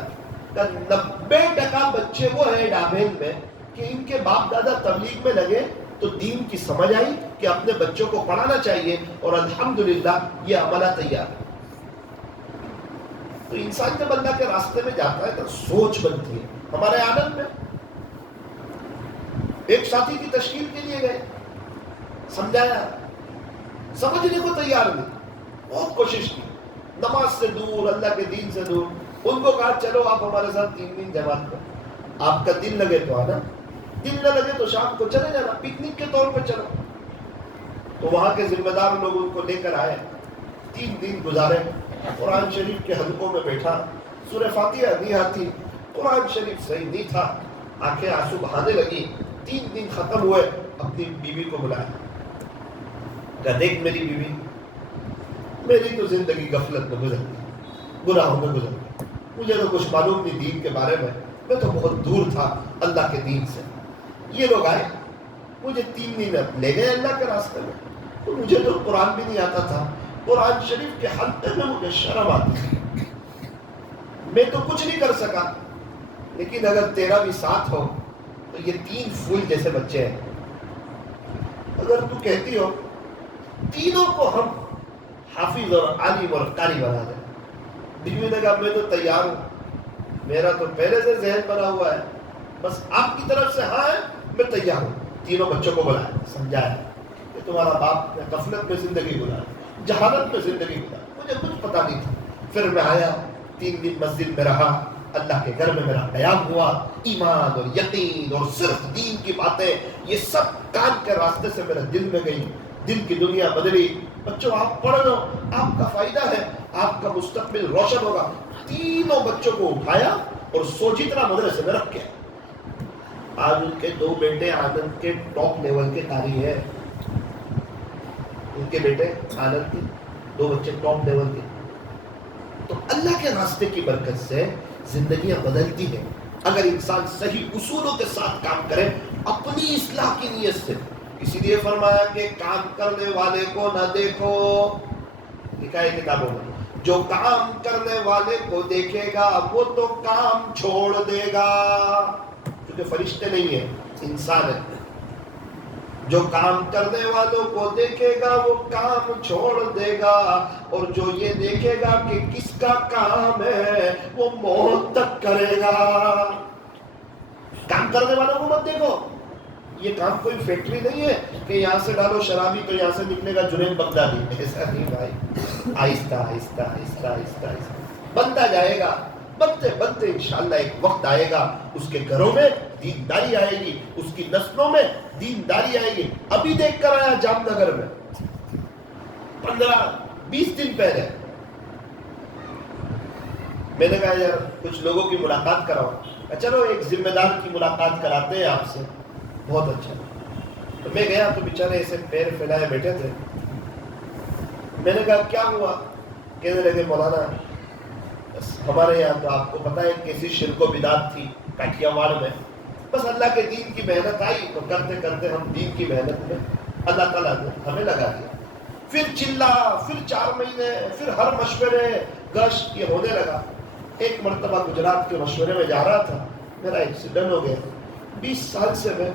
کہ 90% بچے وہ ہیں ڈابیل میں کہ ان کے باپ دادا تبلیغ میں لگے تو دین کی سمجھ آئی کہ اپنے بچوں کو پڑھانا چاہیے, اور الحمدللہ یہ عملہ تیار ہے. تو انسان جب اللہ کے راستے میں جاتا ہے تو سوچ بنتی ہے. ہمارے آنند میں ایک ساتھی کی تشکیل کے لیے گئے, سمجھایا, سمجھنے کو تیار نہیں, بہت کوشش کی, نماز سے دور, اللہ کے دین سے دور. ان کو کہا چلو آپ ہمارے ساتھ 3 دن جماعت میں, آپ کا دل لگے تو آنا, دل نہ لگے تو شام کو چلے جانا, پکنک کے طور پہ چلو. تو وہاں کے ذمہ دار لوگ ان کو لے کر آئے, 3 دن گزارے, قرآن شریف کے حلقوں میں بیٹھا, سورہ فاتحہ نہیں آتی, قرآن شریف صحیح نہیں تھا, آنکھیں آنسو بہانے لگی. 3 دن ختم ہوئے, اپنی بیوی کو بلایا, کہا دیکھ میری بیوی, میری تو زندگی غفلت میں گزر گئی, گناہوں میں گزر گئی, مجھے تو کچھ معلوم نہیں دین کے بارے میں تو بہت دور تھا اللہ کے دین سے. یہ لوگ آئے, مجھے 3 دن لے گئے اللہ کے راستے میں, تو مجھے تو قرآن بھی نہیں آتا تھا, قرآن شریف کے حلقے میں مجھے شرم آتی, میں تو کچھ نہیں کر سکا. لیکن اگر تیرا بھی ساتھ ہو تو یہ 3 پھول جیسے بچے ہیں, اگر تو کہتی ہو تینوں کو ہم حافظ اور عالم اور قاری بنا دیں. بیوی نے کہا میں تو تیار ہوں, میرا تو پہلے سے ذہن بنا ہوا ہے, بس آپ کی طرف سے ہاں ہے میں تیار ہوں. تینوں بچوں کو بلایا, سمجھایا کہ تمہارا باپ نے غفلت میں زندگی گزاری, جہالت میں زندگی گزاری, مجھے کچھ پتا نہیں تھا. پھر میں آیا, 3 دن مسجد میں رہا, اللہ کے گھر میں میرا قیام ہوا, ایمان اور یقین اور صرف دین کی باتیں یہ سب کان کے راستے سے میرے دل میں گئی, دل کی دنیا بدلی. بچوں آپ پڑھ لو, آپ کا فائدہ ہے, آپ کا مستقبل روشن ہوگا. تینوں بچوں کو اٹھایا, اور سو جتنا مدرسے میں رکھ کے آج ان کے 2 بیٹے آنند کے ٹاپ لیول کے قاری ہیں. ان کے بیٹے آنند کے 2 بچے ٹاپ لیول کے. تو اللہ کے راستے کی برکت سے زندگیاں بدلتی ہیں اگر انسان صحیح اصولوں کے ساتھ کام کرے اپنی اصلاح کی نیت سے. اسی لیے فرمایا کہ کام کرنے والے کو نہ دیکھو. لکھا ہے کتابوں میں جو کام کرنے والے کو دیکھے گا وہ تو کام چھوڑ دے گا. کیونکہ فرشتے نہیں ہیں، انسان ہے. جو کام کرنے والوں کو دیکھے گا وہ کام چھوڑ دے گا، اور جو یہ دیکھے گا کہ کس کا کام ہے وہ موت تک کرے گا. کام کرنے والوں کو مت دیکھو. یہ کام کوئی فیکٹری نہیں ہے کہ یہاں سے ڈالو شرابی تو یہاں سے نکلے گا جنید بغدادی. ایسا نہیں بھائی. آہستہ آہستہ آہستہ آہستہ آہستہ بنتا جائے گا. بنتے بنتے انشاءاللہ ایک وقت آئے گا اس کے گھروں میں دینداری آئے گی، اس کی نسلوں میں دینداری آئے گی. ابھی دیکھ کر آیا جام نگر میں 15-20 دن پہلے. میں نے کہا یار کچھ لوگوں کی ملاقات کراؤ. چلو ایک ذمہ دار کی ملاقات کراتے ہیں آپ سے. بہت اچھا. تو میں گیا تو بیچارے ایسے پیر پھیلائے بیٹھے تھے. میں نے کہا کیا ہوا؟ کہنے لگے مولانا بس ہمارے یہاں تو آپ کو پتہ ہے کیسی شرک و بدعت تھی کاٹیا واڑ میں. بس اللہ کے دین کی محنت آئی تو کرتے کرتے ہم دین کی محنت میں اللہ تعالیٰ نے ہمیں لگا دیا. پھر چلا، پھر 4 مہینے، پھر ہر مشورے گشت یہ ہونے لگا. ایک مرتبہ گجرات کے مشورے میں جا رہا تھا، میرا ایکسیڈنٹ ہو گیا. 20 سال سے میں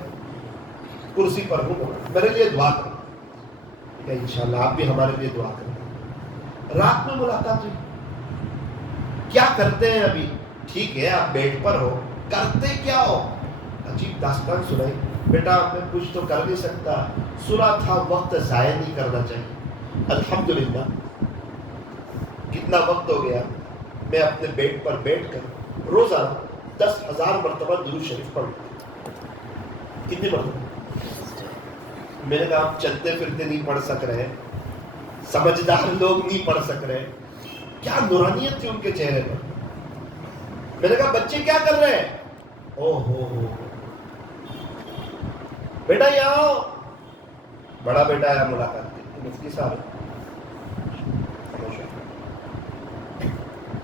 کرسی پر ہوں. میرے لیے دعا کرو. انشاءاللہ آپ بھی ہمارے لیے دعا کریں. رات میں ملاقات ہوئی. کیا کرتے ہیں ابھی؟ ٹھیک ہے آپ بیڈ پر ہو، کرتے کیا ہو؟ عجیب داستان سنائی. بیٹا میں کچھ تو کر نہیں سکتا، سنا تھا وقت ضائع نہیں کرنا چاہیے. الحمدللہ کتنا وقت ہو گیا میں اپنے بیڈ پر بیٹھ کر روزانہ 10,000 مرتبہ درود شریف پڑھوں. کتنی مرتبہ؟ میں نے کہا آپ چلتے پھرتے نہیں پڑھ سک رہے، سمجھدار لوگ نہیں پڑھ سک رہے. کیا نورانیت تھی ان کے چہرے پر. میں نے کہا بچے کیا کر رہے ہیں؟ او ہو بیٹا یہاں آؤ. بڑا بیٹا آیا ملاقات کی. مفتی صاحب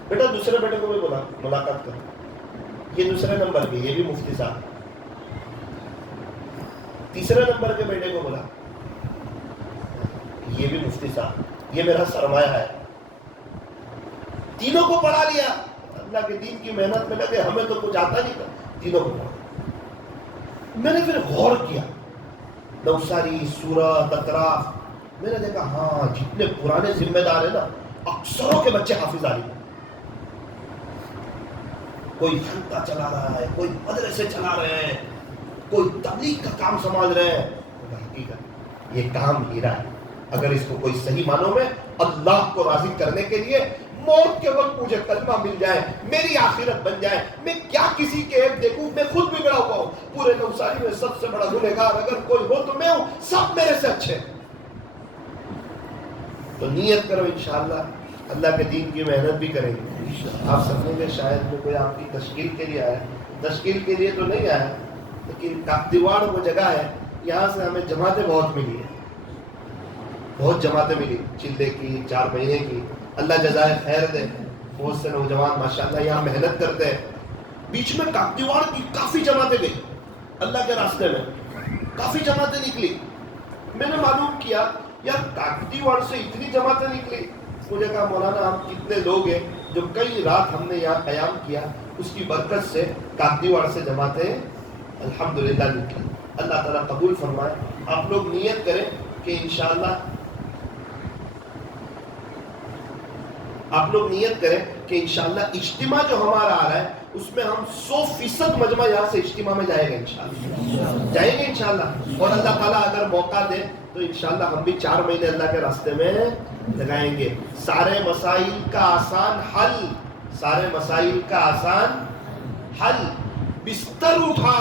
بیٹا دوسرے بیٹے کو بھی بولا ملاقات کرو. یہ دوسرے نمبر کے، یہ بھی مفتی صاحب. تیسرے نمبر کے بیٹے کو بولا یہ بھی مفتی صاحب، یہ میرا سرمایہ ہے. تینوں کو پڑھا لیا. اللہ کے دین کی محنت میں لگے. ہمیں تو کچھ آتا نہیں تھا. تینوں کو پڑھا. میں نے پھر غور کیا نوساری، سورت، اطراف. میں نے دیکھا ہاں جتنے پرانے ذمہ دار ہیں نا اکثروں کے بچے حافظ عالم ہیں. کوئی خانقاہ چلا رہا ہے، کوئی مدرسے چلا رہے ہیں، کوئی تبلیغ کا کام سنبھال رہے ہیں. حقیقت یہ کام ہیرا ہے. اگر اس کو کوئی صحیح معنوں میں اللہ کو راضی کرنے کے لیے موت کے وقت مجھے کلمہ مل جائے، میری آخرت بن جائے. میں کیا کسی کے عیب دیکھوں؟ میں خود بگڑا ہوا ہوں. پورے نوساری میں سب سے بڑا گنہگار اگر کوئی ہو تو میں ہوں. سب میرے سے اچھے. تو نیت کرو انشاءاللہ اللہ کے دین کی محنت بھی کریں گے. آپ سمجھیں گے شاید میں کوئی آپ کی تشکیل کے لیے آیا. تشکیل کے لیے تو نہیں آیا، لیکن کاکتیواڑ وہ جگہ ہے یہاں سے ہمیں جماعتیں بہت ملی ہیں. بہت جماعتیں ملی چلے کی 4 مہینے کی. اللہ جزائے خیر دے. بہت سے نوجوان ماشاءاللہ یہاں محنت کرتے ہیں. بیچ میں کاکتیواڑ کی کافی جماعتیں گئی اللہ کے راستے میں. کافی جماعتیں نکلی. میں نے معلوم کیا یار کاکتیواڑ سے اتنی جماعتیں نکلی. مجھے کہا مولانا ہم کتنے لوگ ہیں جو کئی رات ہم نے یہاں قیام کیا، اس کی برکت سے کاکتیواڑ سے جماعتیں الحمدللہ نکلی. اللہ تعالیٰ قبول فرمائے. آپ لوگ نیت کریں کہ انشاءاللہ اجتماع جو ہمارا آ رہا ہے اس میں ہم 100% مجمع یہاں سے اجتماع میں جائے گا انشاءاللہ. جائیں گے انشاءاللہ. اور اللہ تعالیٰ اگر موقع دے تو انشاءاللہ ہم بھی 4 مہینے اللہ کے راستے میں لگائیں گے. سارے مسائل کا آسان حل، سارے مسائل کا آسان حل. بستر اٹھا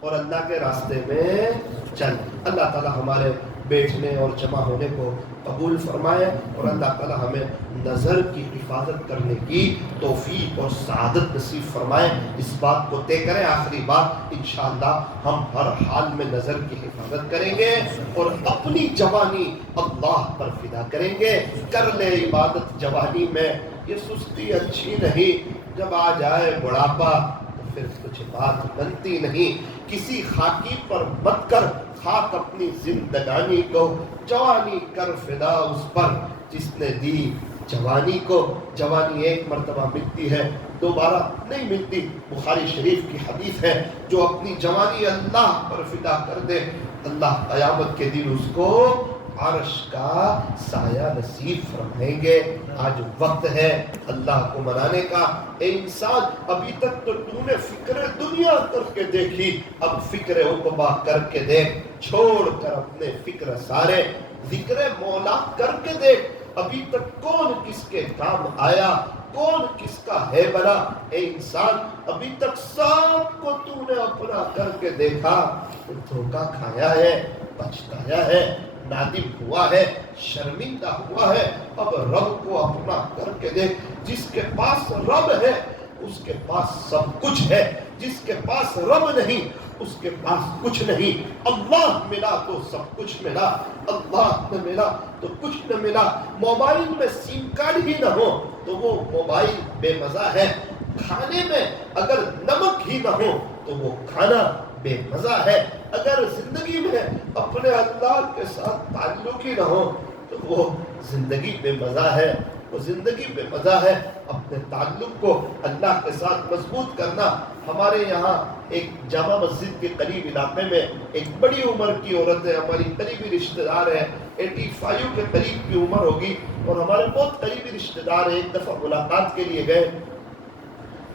اور اللہ کے راستے میں چل. اللہ تعالیٰ ہمارے بیٹھنے اور جمع ہونے کو قبول فرمائے اور اللہ تعالی ہمیں نظر کی حفاظت کرنے کی توفیق اور سعادت نصیب فرمائے. اس بات کو طے کریں. آخری بات، انشاءاللہ ہم ہر حال میں نظر کی حفاظت کریں گے اور اپنی جوانی اللہ پر فدا کریں گے. کر لے عبادت جوانی میں، یہ سستی اچھی نہیں. جب آ جائے بڑھاپا تو پھر کچھ بات بنتی نہیں. کسی خاکی پر مت کر خاک اپنی زندگانی کو، جوانی کر فدا اس پر جس نے دی جوانی کو. جوانی ایک مرتبہ ملتی ہے، دوبارہ نہیں ملتی. بخاری شریف کی حدیث ہے، جو اپنی جوانی اللہ پر فدا کر دے، اللہ قیامت کے دن اس کو عرش کا سایہ نصیب فرمائیں گے. آج وقت ہے اللہ کو منانے کا. اے انسان، ابھی تک تو نے فکر دنیا کر کے دیکھی، اب فکر عقبہ کر کے دیکھ. چھوڑ کر اپنے فکر سارے ذکر مولا کر کے دیکھ. ابھی تک کون کس کے کام آیا، کون کس کا ہے بنا. اے انسان، ابھی تک سب کو نے اپنا کر کے دیکھا. دھوکہ کھایا ہے، پچھتایا ہے، نادم ہوا ہے، شرمندہ ہوا ہے. اب رب کو اپنا کر کے دیکھ. جس کے پاس رب ہے اس کے پاس سب کچھ ہے. جس کے پاس رب نہیں اس کے پاس کچھ نہیں. اللہ ملا تو سب کچھ ملا، اللہ نہ ملا تو کچھ نہ ملا. موبائل میں سیم کارڈ ہی نہ ہو تو وہ موبائل بے مزہ ہے. کھانے میں اگر نمک ہی نہ ہو تو وہ کھانا بے مزہ ہے. اگر زندگی میں اپنے اللہ کے ساتھ تعلق ہی نہ ہو تو وہ زندگی بے مزہ ہے. وہ زندگی بے مزہ ہے. اپنے تعلق کو اللہ کے ساتھ مضبوط کرنا. ہمارے یہاں ایک جامع مسجد کے قریب علاقے میں ایک بڑی عمر کی عورت ہے، ہماری قریبی رشتہ دار ہے. 85 کے قریب کی عمر ہوگی اور ہمارے بہت قریبی رشتہ دار ہیں. ایک دفعہ ملاقات کے لیے گئے.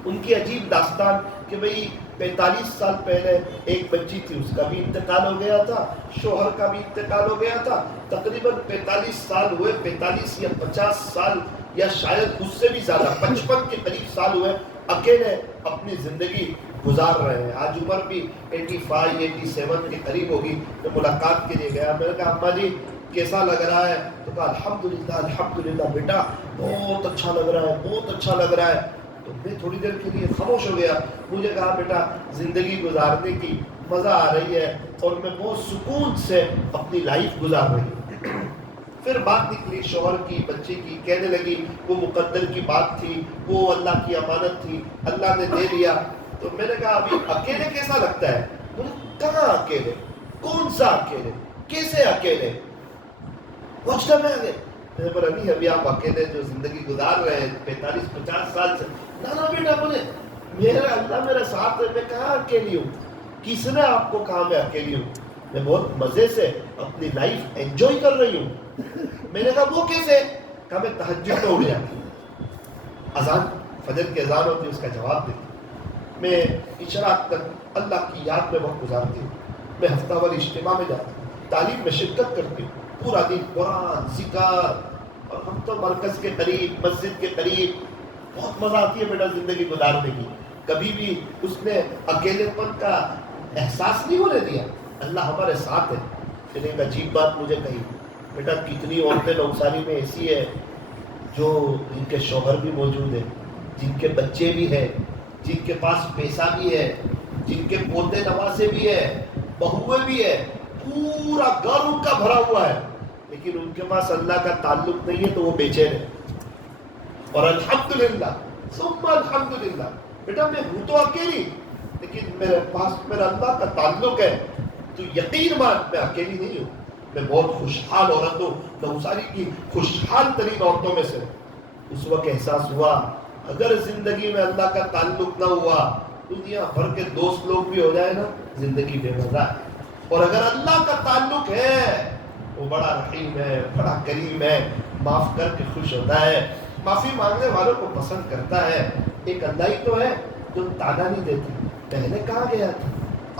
ان کی عجیب داستان کہ بھئی 45 سال پہلے ایک بچی تھی، اس کا بھی انتقال ہو گیا تھا، شوہر کا بھی انتقال ہو گیا تھا. تقریباً 45 سال ہوئے، 45 یا 50 سال یا شاید اس سے بھی زیادہ، 55 کے قریب سال ہوئے اکیلے اپنی زندگی گزار رہے ہیں. آج عمر بھی 85 87 کے قریب ہوگی. تو ملاقات کے لیے گیا. میں نے کہا اماں جی کیسا لگ رہا ہے؟ تو کہا الحمدللہ الحمدللہ بیٹا بہت اچھا لگ رہا ہے، بہت اچھا لگ رہا ہے. تو میں تھوڑی دیر کے لیے خاموش ہو گیا. مجھے کہا بیٹا زندگی گزارنے کی مزہ آ رہی ہے اور میں بہت سکون سے اپنی لائف گزار رہی ہوں. پھر بات نکلی شوہر کی، بچے کی. کہنے لگی وہ مقدر کی بات تھی، وہ اللہ کی امانت تھی، اللہ نے دے دیا. تو میں نے کہا ابھی اکیلے کیسا لگتا ہے؟ بولے کہاں اکیلے، کون سا اکیلے، کیسے اکیلے؟ پوچھتا میں آگے. میں بولا نہیں ابھی آپ اکیلے جو زندگی گزار رہے ہیں 45-50 سال سے. نانا بیٹا بولے میرا اللہ میرے ساتھ ہے، میں کہاں اکیلی ہوں؟ کس نے آپ کو کہا میں اکیلی ہوں؟ میں بہت مزے سے اپنی لائف انجوائے کر رہی ہوں. میں نے کہا وہ کیسے؟ کہا میں تہجد میں اٹھ جاتی ہوں، اذان فجر کی اذان ہوتی ہے اس کا جواب دیتی ہوں، میں اشراق تک اللہ کی یاد میں وقت گزارتی ہوں، میں ہفتہ وار اجتماع میں جاتی ہوں، تعلیم میں شرکت کرتی ہوں، پورا دن قرآن ذکر. اور ہم تو مرکز کے قریب، مسجد کے قریب. بہت مزہ آتی ہے بیٹا زندگی گزارنے کی. کبھی بھی اس نے اکیلے پن کا احساس نہیں ہونے دیا. اللہ ہمارے ساتھ ہے. پھر ایک عجیب بات مجھے کہی، بیٹا کتنی عورتیں نوساری میں ایسی ہے جو جن کے شوہر بھی موجود ہیں، جن کے بچے بھی ہیں، جن کے پاس پیسہ بھی ہے، جن کے پوتے نواسے بھی ہیں، بہویں بھی ہیں، پورا گھر ان کا بھرا ہوا ہے، لیکن ان کے پاس اللہ کا تعلق نہیں ہے تو وہ بے چین ہے. اور الحمدللہ ثم الحمدللہ بیٹا میں ہوں تو اکیلی لیکن میرے پاس میرا اللہ کا تعلق ہے. تو یقین مان میں اکیلی نہیں ہوں، میں بہت خوشحال عورت ہوں، نوساری کی خوشحال ترین عورتوں میں سے. اس وقت احساس ہوا اگر زندگی میں اللہ کا تعلق نہ ہوا، دنیا بھر کے دوست لوگ بھی ہو جائے نا، زندگی بے مزہ ہے. اور اگر اللہ کا تعلق ہے وہ بڑا رحیم ہے، بڑا کریم ہے، معاف کر کے خوش ہوتا ہے، معافی مانگنے والوں کو پسند کرتا ہے. ایک اللہ ہی تو ہے جو تانا نہیں دیتا. پہلے کہاں گیا تھا،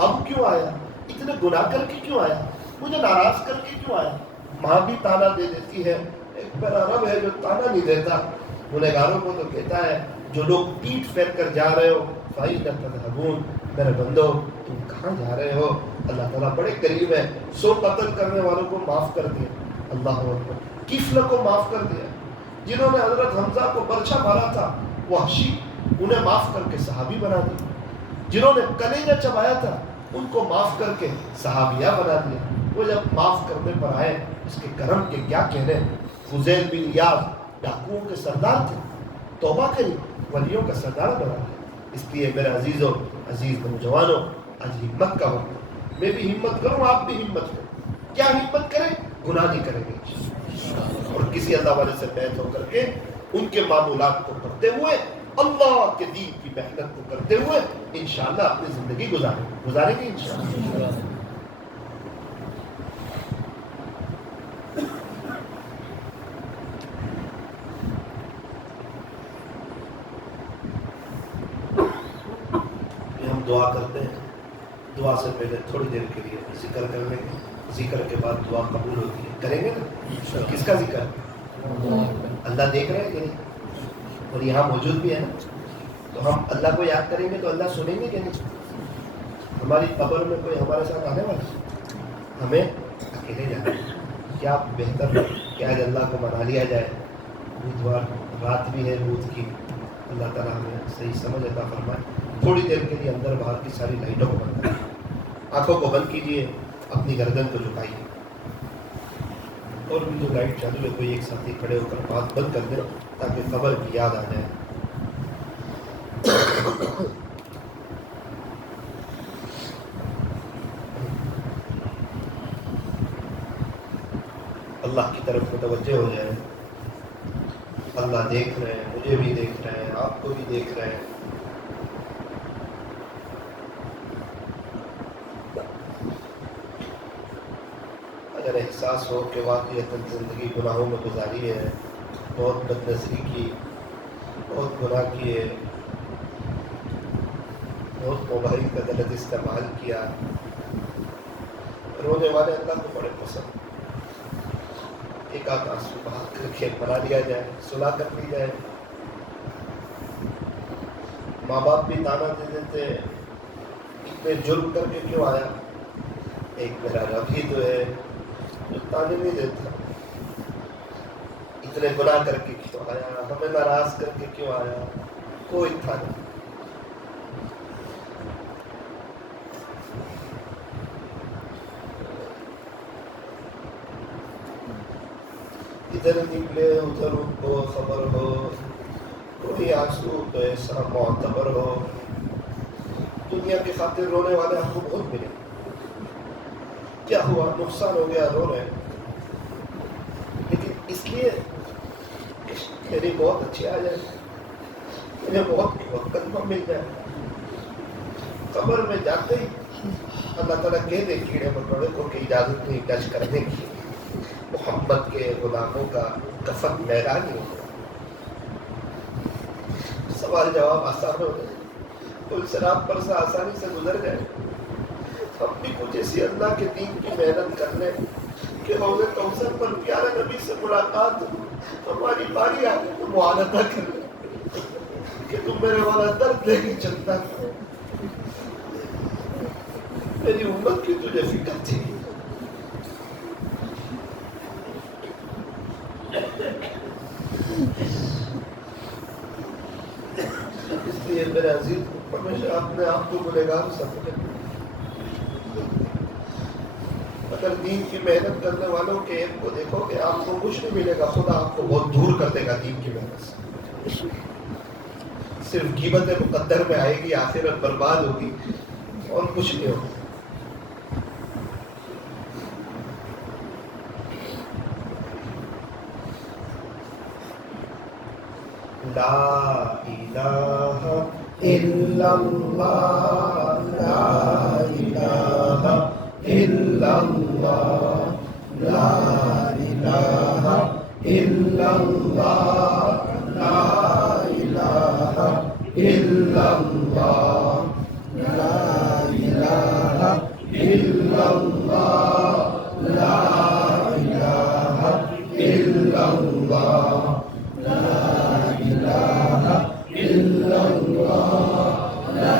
اب کیوں آیا؟ اتنے گناہ کر کے کیوں آیا؟ مجھے ناراض کر کے کیوں آیا؟ ماں بھی تانا دے دیتی ہے. ایک میرا رب ہے جو تانا نہیں دیتا. گنہگاروں کو تو کہتا ہے جو لوگ پیٹ پھیر کر جا رہے ہو فَأَيْنَ تَذْهَبُونَ، میرے بندو تم کہاں جا رہے ہو؟ اللہ تعالیٰ بڑے قریب ہے، 100 قتل کرنے والوں کو معاف کر دیا، اللہ اکبر، کفل کو معاف کر دیا، جنہوں نے حضرت حمزہ کو برچھا مارا تھا وحشی، انہیں معاف کر کے صحابی بنا دیا، جنہوں نے کلیجہ چبایا تھا ان کو معاف کر کے صحابیہ بنا دیا۔ وہ جب معاف کرنے پر آئے اس کے کرم کے کیا کہنے۔ فضیل بن یاز ڈاکوؤں کے سردار تھے، توبہ کری، ولیوں کا سردار بنا دیا۔ اس لیے میرے عزیزوں، عزیز نوجوانوں، آج ہمت کا وقت ہے، میں بھی ہمت کروں، آپ بھی ہمت کریں۔ کیا ہمت کریں؟ گناہ نہیں کریں گے، اور کسی اللہ والے سے بیعت ہو کر کے ان کے معمولات کو کرتے ہوئے، اللہ کے دین کی محنت کو کرتے ہوئے انشاءاللہ اپنی زندگی گزاریں گے انشاءاللہ۔ ہم دعا کرتے ہیں، دعا سے پہلے تھوڑی دیر کے لیے ذکر کر لیں گے، ذکر کے بعد دعا قبول ہوتی ہے، کریں گے نا؟ کس کا ذکر؟ اللہ دیکھ رہے ہیں کہ نہیں؟ اور یہاں موجود بھی ہے نا، تو ہم اللہ کو یاد کریں گے تو اللہ سنیں گے کہ نہیں؟ ہماری قبر میں کوئی ہمارے ساتھ آنے والا، ہمیں اکیلے جانا ہے، کیا بہتر کہ آج اللہ کو منا لیا جائے۔ بدھوار رات بھی ہے بدھ کی، اللہ تعالیٰ ہمیں صحیح سمجھ عطا فرمائے۔ تھوڑی دیر کے لیے اندر باہر کی ساری لائٹوں کو بند کیجیے، آنکھوں کو بند کیجیے، اپنی گردن کو جھکائیے، اور بھی جو لائٹ چالو ہے کوئی ایک ساتھی کھڑے ہو کر بات بند کر دیں تاکہ قبر کی یاد آ جائے۔ اللہ کی طرف متوجہ ہو جائے۔ اللہ دیکھ رہے ہیں، مجھے بھی دیکھ رہے ہیں، آپ کو بھی دیکھ رہے ہیں۔ اگر احساس ہو کہ واقعتاً زندگی گناہوں میں گزاری ہے، بہت بدنظری کی، بہت گناہ کیے، بہت موبائل کا غلط استعمال کیا، رونے والے اللہ کو بڑے پسند، ایک آدھ آنسو بہا کر کے منا لیا جائے، صلح کر لی جائے۔ ماں باپ بھی تانا دے دیتے ہیں، اتنے جرم کر کے کیوں آیا؟ ایک میرا رب ہی تو ہے جو تانے نہیں دیتا، اتنے گناہ کر کے کیوں آیا؟ ہمیں ناراض کر کے کیوں آیا؟ کوئی تھا نہیں۔ ادھر نکلے ادھر ان کو خبر ہو، کوئی آنسو تو ایسا معتبر ہو۔ دنیا کی خاطر رونے والے ہم کو بہت ملے، کیا ہوا؟ نقصان ہو گیا، رو رہے ہیں، لیکن اس لیے میری بہت اچھی آ جائے، مجھے بہت کلمہ مل جائے۔ قبر میں جاتے ہی اللہ تعالیٰ کہہ دے کیڑے مکوڑے کو کہ اجازت نہیں ٹچ کرنے کی، محمد کے غلاموں کا کفن میدان ہی ہوگا۔ سوال جواب آسان ہو جائے، پل صراط پر سے آسانی سے گزر جائے۔ ہم بھی کچھ ایسی اللہ کے دین کی محنت کر لیں کہ حوض کوثر پر پیارے نبی سے ملاقات ہو، ہماری باری آنے کو معاہدہ کر لیں کہ تم میرے والا درد لے کے چلتا تھا، میری امت کی تجھے فکر تھی۔ اس لیے میرے عزیز ہمیشہ اپنے آپ کو گنہگار سمجھیں۔ اگر دین کی محنت کرنے والوں کے ایک کو دیکھو کہ آپ کو کچھ نہیں ملے گا، خدا آپ کو بہت دور کر دے گا دین کی محنت سے۔ صرف غیبت مقدر میں آئے گی، آخرت برباد ہوگی اور کچھ نہیں ہوگا۔ لا الہ الا اللہ، لا الہ الا اللہ، لا الہ الا اللہ، لا الہ الا اللہ، لا الہ الا اللہ، لا الہ الا اللہ، لا الہ الا اللہ، لا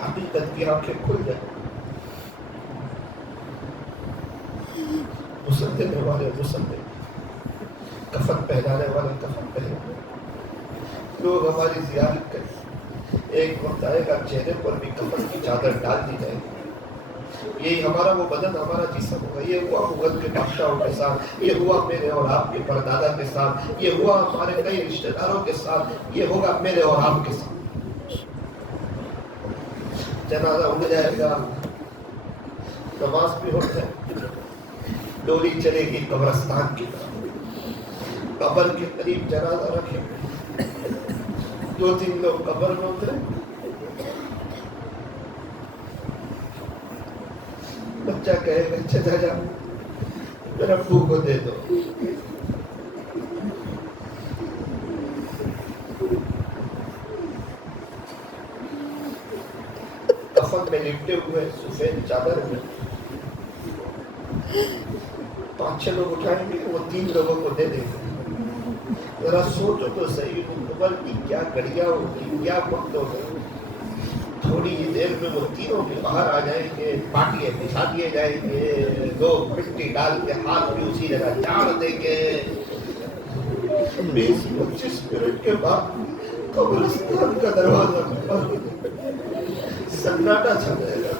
حقیقت کی آنکھیں کھل جائیں. غسل دینے والے غسل دیں, کفن پہنانے والے کفن پہنائیں. لوگ ہماری زیارت کریں. ایک وقت آئے گا چہرے پر بھی کفن کی چادر ڈال دی جائے گی. یہی ہمارا وہ بدن, ہمارا جسم ہوگا. یہ ہوا مغل کے بادشاہوں کے ساتھ, یہ ہوا میرے اور آپ کے پردادا کے ساتھ, یہ ہوا ہمارے کئی رشتہ داروں کے ساتھ, یہ ہوگا میرے اور آپ کے ساتھ. جنازہ اٹھ جائے گا, نماز بھی ہو جائے, ڈولی چلے گی قبرستان کی طرف. قبر کے قریب جنازہ رکھے, 2-3 لوگ قبر میں اترے. بچہ کہے گا چچا جا میرے ابو کو دے دو. کفن میں لپٹے ہوئے سفید چادر میں 5-6 لوگ اٹھائیں گے, وہ 3 لوگوں کو دے دیں گے. ذرا سوچو تو صحیح, قبر کی کیا گھڑیاں ہوگی, کیا وقت ہوگا. تھوڑی ہی دیر میں وہ تینوں بھی باہر آ جائیں گے, پاٹیے بچھا دیے جائیں گے, لوگ مٹی ڈال کے ہاتھ بھی اسی جگہ چاڑ دیں گے. 20-25 منٹ کے بعد قبرستان کا دروازہ سناٹا چھا جائے گا.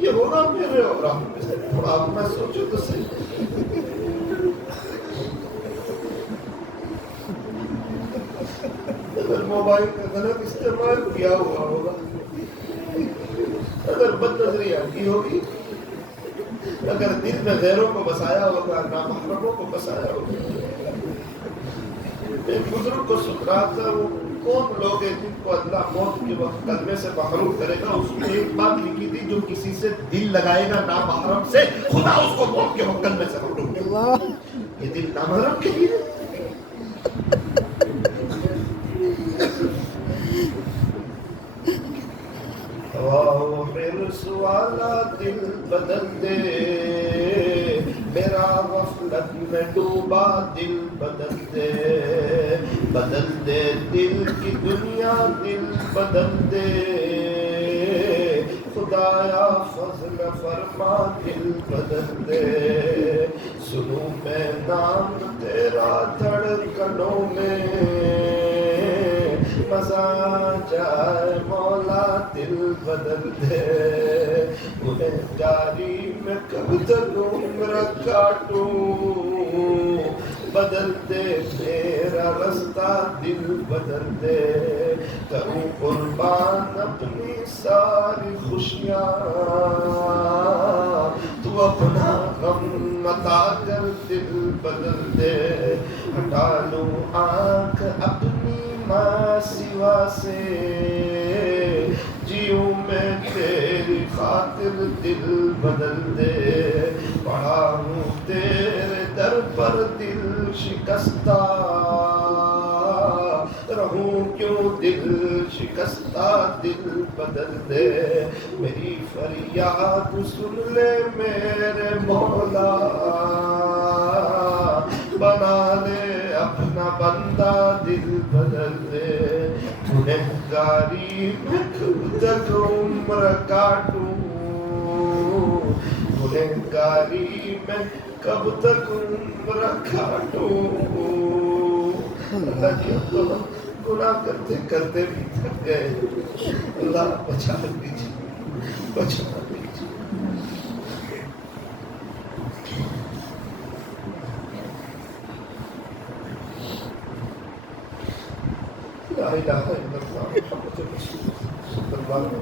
یہ ہوگا میرے اور آپ میں سے. تھوڑا آپ میں سوچو تو صحیح. اگر موبائل کا غلط استعمال کیا ہوا ہوگا, اگر بد نظریہ کی ہوگی, اگر دل میں غیروں کو بسایا ہوگا, نامحرموں کو بسایا ہوگا. ایک بزرگ کو سن رہا تھا, وہ کون لوگ ہیں جن کو اللہ موت کے وقت کلمے سے محروم کرے گا. اس نے ایک بات لکھی تھی, جو کسی سے دل لگائے گا نامحرم سے, خدا اس کو موت کے وقت کلمے سے محروم کرے گا. یہ دل نامحرم کے لیے. حرص والا دل بدل دے, میرا غفلت میں ڈوبا دل بدل دے. بدل دے دل کی دنیا, دل بدل دے. خدایا فضل فرما دل بدل دے. سنوں میں نام تیرا دھڑکنوں میں, مزہ جائے مولا دل بدل دے. گنہگاری میں کب تک عمر کاٹوں, بدل دے میرا رستہ دل بدل دے. کروں قربان اپنی ساری خوشیاں, تو اپنا غم عطا کر دل بدل دے. ہٹا لوں آنکھ اپنی ماں سوا سے, جیوں میں تیری خاطر دل بدل دے. پڑا ہوں تیرے در پر دل شکستہ, رہوں کیوں دل شکستہ دل بدل دے. میری فریاد سن لے میرے مولا, بنا لے اپنا بندہ دل بدل دے. گنہگاری میں کب تک عمر کاٹوں, گنہگاری میں کب تک عمر کاٹوں. اللہ جی اب تو گناہ کرتے کرتے بھی تھک گئے. اللہ بچا لیجیے, بچا لیجیے. لا الہ الا اللہ محمد رسول اللہ.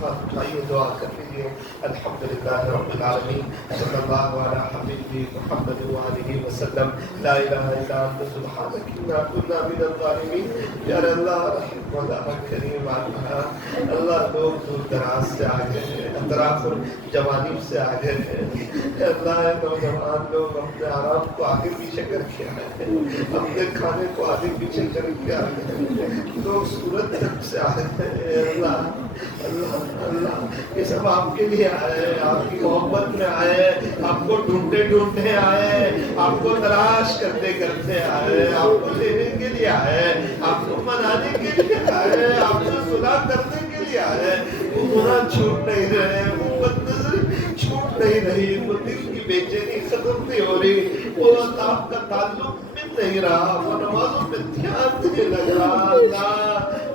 ہاتھ اٹھائیے, دعا کر لیجیے. الحمدللہ رب العالمین, صلی اللہ علی حبیبہ محمد وآلہ وسلم. لا الہ الا انت سبحانک انا کنا من الظالمین. یا اللہ رحم مولا کریم, اللہ لوگ دور دراز سے آ گئے ہیں, اطراف جوانب سے آ گئے ہیں. اللہ نوجوان لوگ اپنے آرام کو آگے پیچھے کر کے آئے ہیں, اپنے کھانے کو آگے پیچھے کر کے آئے ہیں. لوگ سورت تک سے آئے ہیں. اللہ اللہ اللہ, یہ سب آپ کے لیے آئے ہیں, آپ کی محبت میں آئے ہیں, آپ کو ڈھونڈتے ڈھونڈتے آئے ہیں, آپ کو تلاش کرتے کرتے آئے ہیں, آپ کو لینے کے لیے آئے ہیں, آپ کو منانے کے لیے آئے ہیں, آپ کو صلح کرنے کے لیے آئے ہیں. وہ چھوٹ نہیں رہے، وہ بد نظری چھوٹ نہیں رہی، وہ دل کی بے چینی ختم نہیں ہو رہی، وہ آپ کا تعلق مل نہیں رہا، وہ نمازوں میں دھیان نہیں لگ رہا۔ اللہ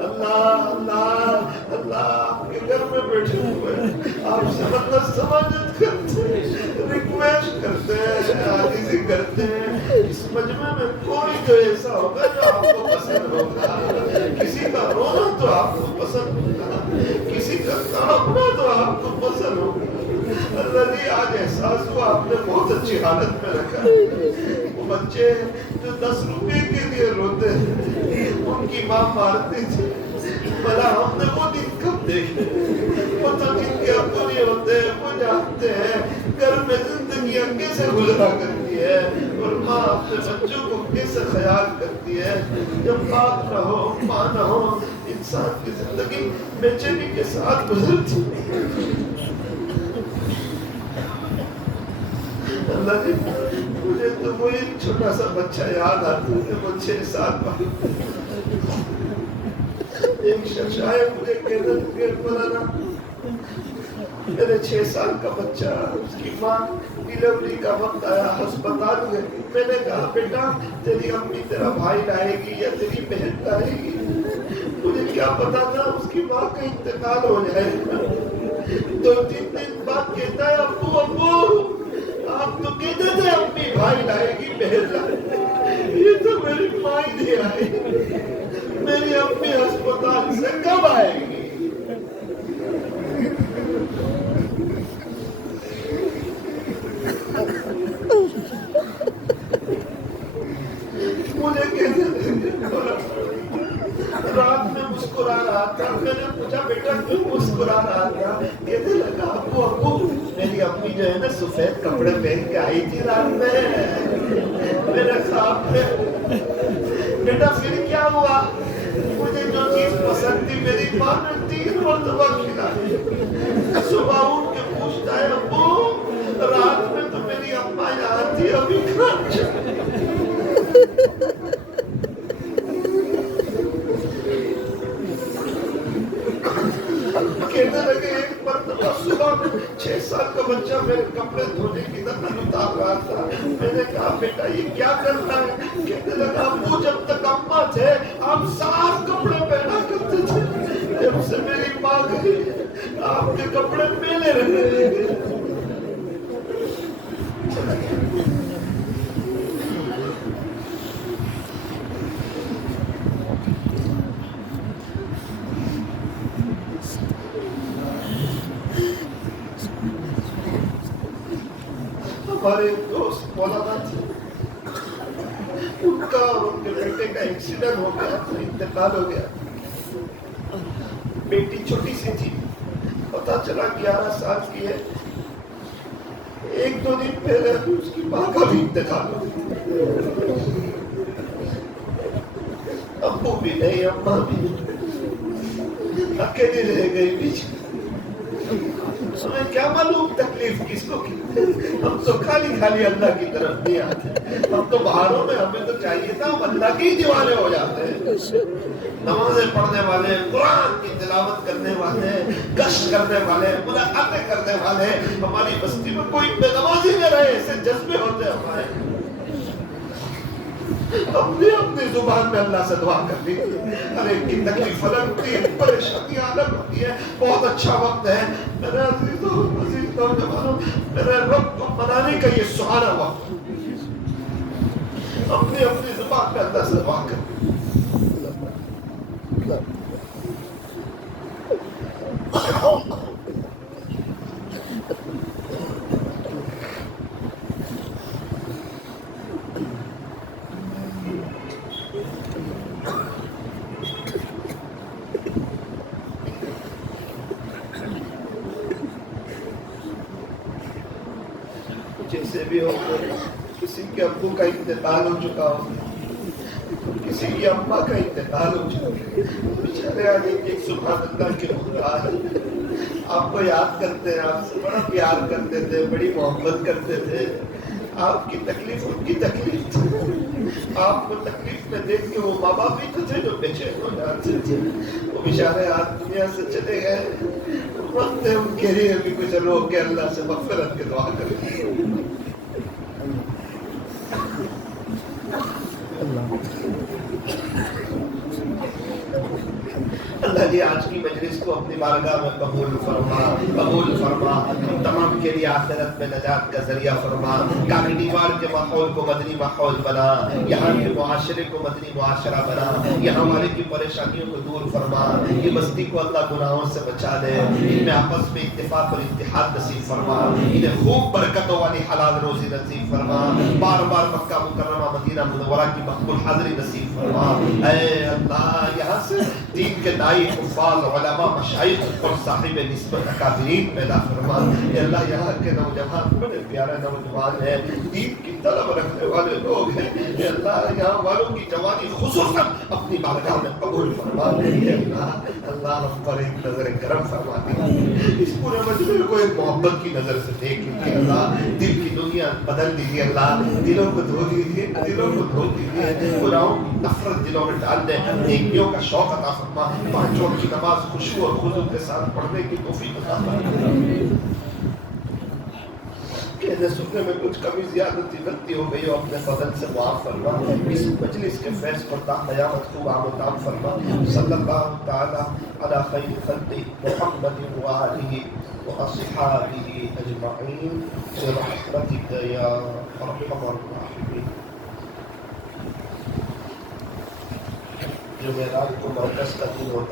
اللہ اللہ اللہ، آپ کے گھر میں بیٹھے ہوئے آپ سے مطلب سماجت کرتے ہیں، ریکویسٹ کرتے ہیں، عاجزی کرتے ہیں۔ اس مجمع میں کوئی تو ایسا ہوگا جو آپ کو پسند ہوگا، کسی کا رونا تو آپ کو پسند ہوگا، کسی کا تڑپنا تو آپ کو پسند ہوگا۔ اللہ جی آج احساس ہوا آپ نے بہت اچھی حالت میں رکھا۔ وہ بچے جو 10 روپے کے لیے روتے ہیں، ان کی ماں مارتی تھی، بھلا ہم نے وہ دن کب دیکھے؟ وہ تو جن کے ابو نہیں ہوتے وہ جانتے ہیں گھر میں زندگیاں کیسے گزرا کرتی ہے، اور ماں اپنے بچوں کو کیسے خیال کرتی ہے۔ جب باپ نہ ہو، ماں نہ ہو، انسان کی زندگی بے چینی کے ساتھ گزرتی۔ اللہ جی مجھے تو وہی چھوٹا سا بچہ یاد آتا ہے، وہ 6 سال کا ایک شخص آئے مجھے کہنے لگے مولانا میرے 6 سال کا بچہ، اس کی ماں ڈیلیوری کا وقت آیا، ہسپتال میں، میں نے کہا بیٹا تیری امی تیرا بھائی لائے گی یا تیری بہن لائے گی؟ مجھے کیا پتا تھا اس کی ماں کا انتقال ہو جائے گا۔ 2-3 دن بعد کہتا ہے ابو ابو آپ تو کہتے تھے امی بھائی لائے گی بہن لائے گی، یہ تو میری ماں ہی نہیں آئی، میری امی ہسپتال سے کب آئے گی؟ مجھے کہتے رات میں مسکرا رہا تھا، میں نے پوچھا بیٹا کیوں مسکرا رہا تھا؟ کہتے لگا ابو ابو میری امی جو ہے نا سفید کپڑے پہن کے آئی تھی رات میں میرے خواب میں۔ بیٹا پھر کیا ہوا؟ مجھے جو چیز پسند تھی میری ماں نے 3 مرتبہ کھلائی۔ صبح اٹھ کے پوچھتا ہے ابو رات میں تو میری اماں یہاں تھی، ابھی کہاں چلی؟ کہنے لگے ایک مرتبہ صبح میں 6 سال کا بچہ میرے کپڑے دھونے کی طرح اتار رہا تھا، میں نے کہا بیٹا یہ کیا کرتا ہے؟ کہنے لگا ابو جب تک اماں تھے آپ صاف کپڑے پہنا کرتے تھے، جب سے میری ماں گئی آپ کے کپڑے میلے رہے۔ ہمارے دوست مولانا تھے، ان کا اور ان کے بیٹے کا ایکسیڈنٹ ہو گیا، انتقال ہو گیا۔ بیٹی چھوٹی سی تھی، پتا چلا 11 سال کی ہے۔ 1-2 دن پہلے اس کی ماں کا بھی انتقال ہو گیا، ابو بھی نہیں اماں بھی نہیں، اکیلی رہ گئی بیچ۔ ہمیں کیا معلوم تکلیف کس کو کی؟ ہم تو خالی اللہ کی طرف نہیں آتے، ہم تو بہاروں میں ہمیں تو چاہیے تھا ہم اللہ کی دیوانے ہو جاتے ہیں، نمازیں پڑھنے والے، قرآن کی تلاوت کرنے والے، گشت کرنے والے، ملاقاتیں کرنے والے، ہماری بستی میں کوئی بے نمازی نہ رہے، ایسے جذبے ہوتے ہمارے۔ اپنی زبان میں اللہ سے دعا کر لی، ہر ایک کی تکلیف الگ ہوتی ہے، پریشانیاں الگ ہوتی ہے، بہت اچھا وقت ہے میرے عزیزوں عزیز نوجوانوں، میرے رب کو منانے کا یہ سہانا وقت، اپنی زبان میں اللہ سے دعا کر لی۔ جیسے بھی ہو، کسی کے ابو کا انتقال ہو چکا ہو، کسی کی اماں کا انتقال ہو چکا ہے، بیچارے آج ایک سبحان اللہ کے محتاج آپ کو یاد کرتے ہیں، آپ سے بڑا پیار کرتے تھے، بڑی محبت کرتے تھے، آپ کی تکلیف ان کی تکلیف تھی، آپ کو تکلیف میں دیکھ کے وہ ماں باپ بھی تو تھے جو بے چین ہو جاتے تھے، وہ بیچارے آج دنیا سے چلے گئے، وقت ہے ان کے لیے بھی کچھ روک کے اللہ سے مغفرت کی دعا کریں. اللہ جی آج کی مجلس کو اپنی بارگاہ میں قبول فرما ہم تمام کے لیے آخرت میں نجات کا ذریعہ فرما. کاغی دیوار کے ماحول کو مدنی ماحول بنا, یہاں کے معاشرے کو مدنی معاشرہ بنا, یہاں والے کی پریشانیوں کو دور فرما. یہ بستی کو اللہ گناہوں سے بچا دے, ان میں آپس میں اتفاق اور اتحاد نصیب فرما, انہیں خوب برکتوں والی حلال روزی نصیب فرما. بار بار مکہ مکرمہ مدینہ منورہ کی مقبول حاضری نصیب فرما. اے اللہ یہاں سے دین کے دائی حفاظ علماء مشائخ اور صاحب نسبت اکابرین پیدا فرما. اے اللہ یہاں کے نوجوان بڑے پیارے نوجوان ہیں, دین کی طلب رکھنے والے لوگ ہیں. اے اللہ یہاں والوں کی جوانی خصوصاً اپنی بارگاہ میں قبول فرما. اے اللہ ہم پر ایک نظر کرم فرما دی, اس پورے مجلس کو ایک محبت کی نظر سے دیکھ لیجیے. اللہ دل کی دنیا بدل دیجیے, اللہ دلوں کو دھو دیجیے, دلوں کو دھو دیجیے, گناہوں کی نفرت دلوں میں ڈال دیں, نیکیوں کا شوق عطا فرما. 5 وقت کی نماز خشوع اور خضوع کے ساتھ پڑھنے کی توفیق عطا فرما. کہنے سننے میں کچھ کمی زیادتی غلطی ہو گئی ہو اپنے فضل سے معاف فرما. اس مجلس کے فیض پر تا قیامت کو عام و تام فرما. صلی اللہ تعالی علی خیر خلق محمد وآلہ وأصحابہ اجمعین برحمتک یا ارحم الراحمین. جمعرات کو مرکز کا دن ہوتا ہے.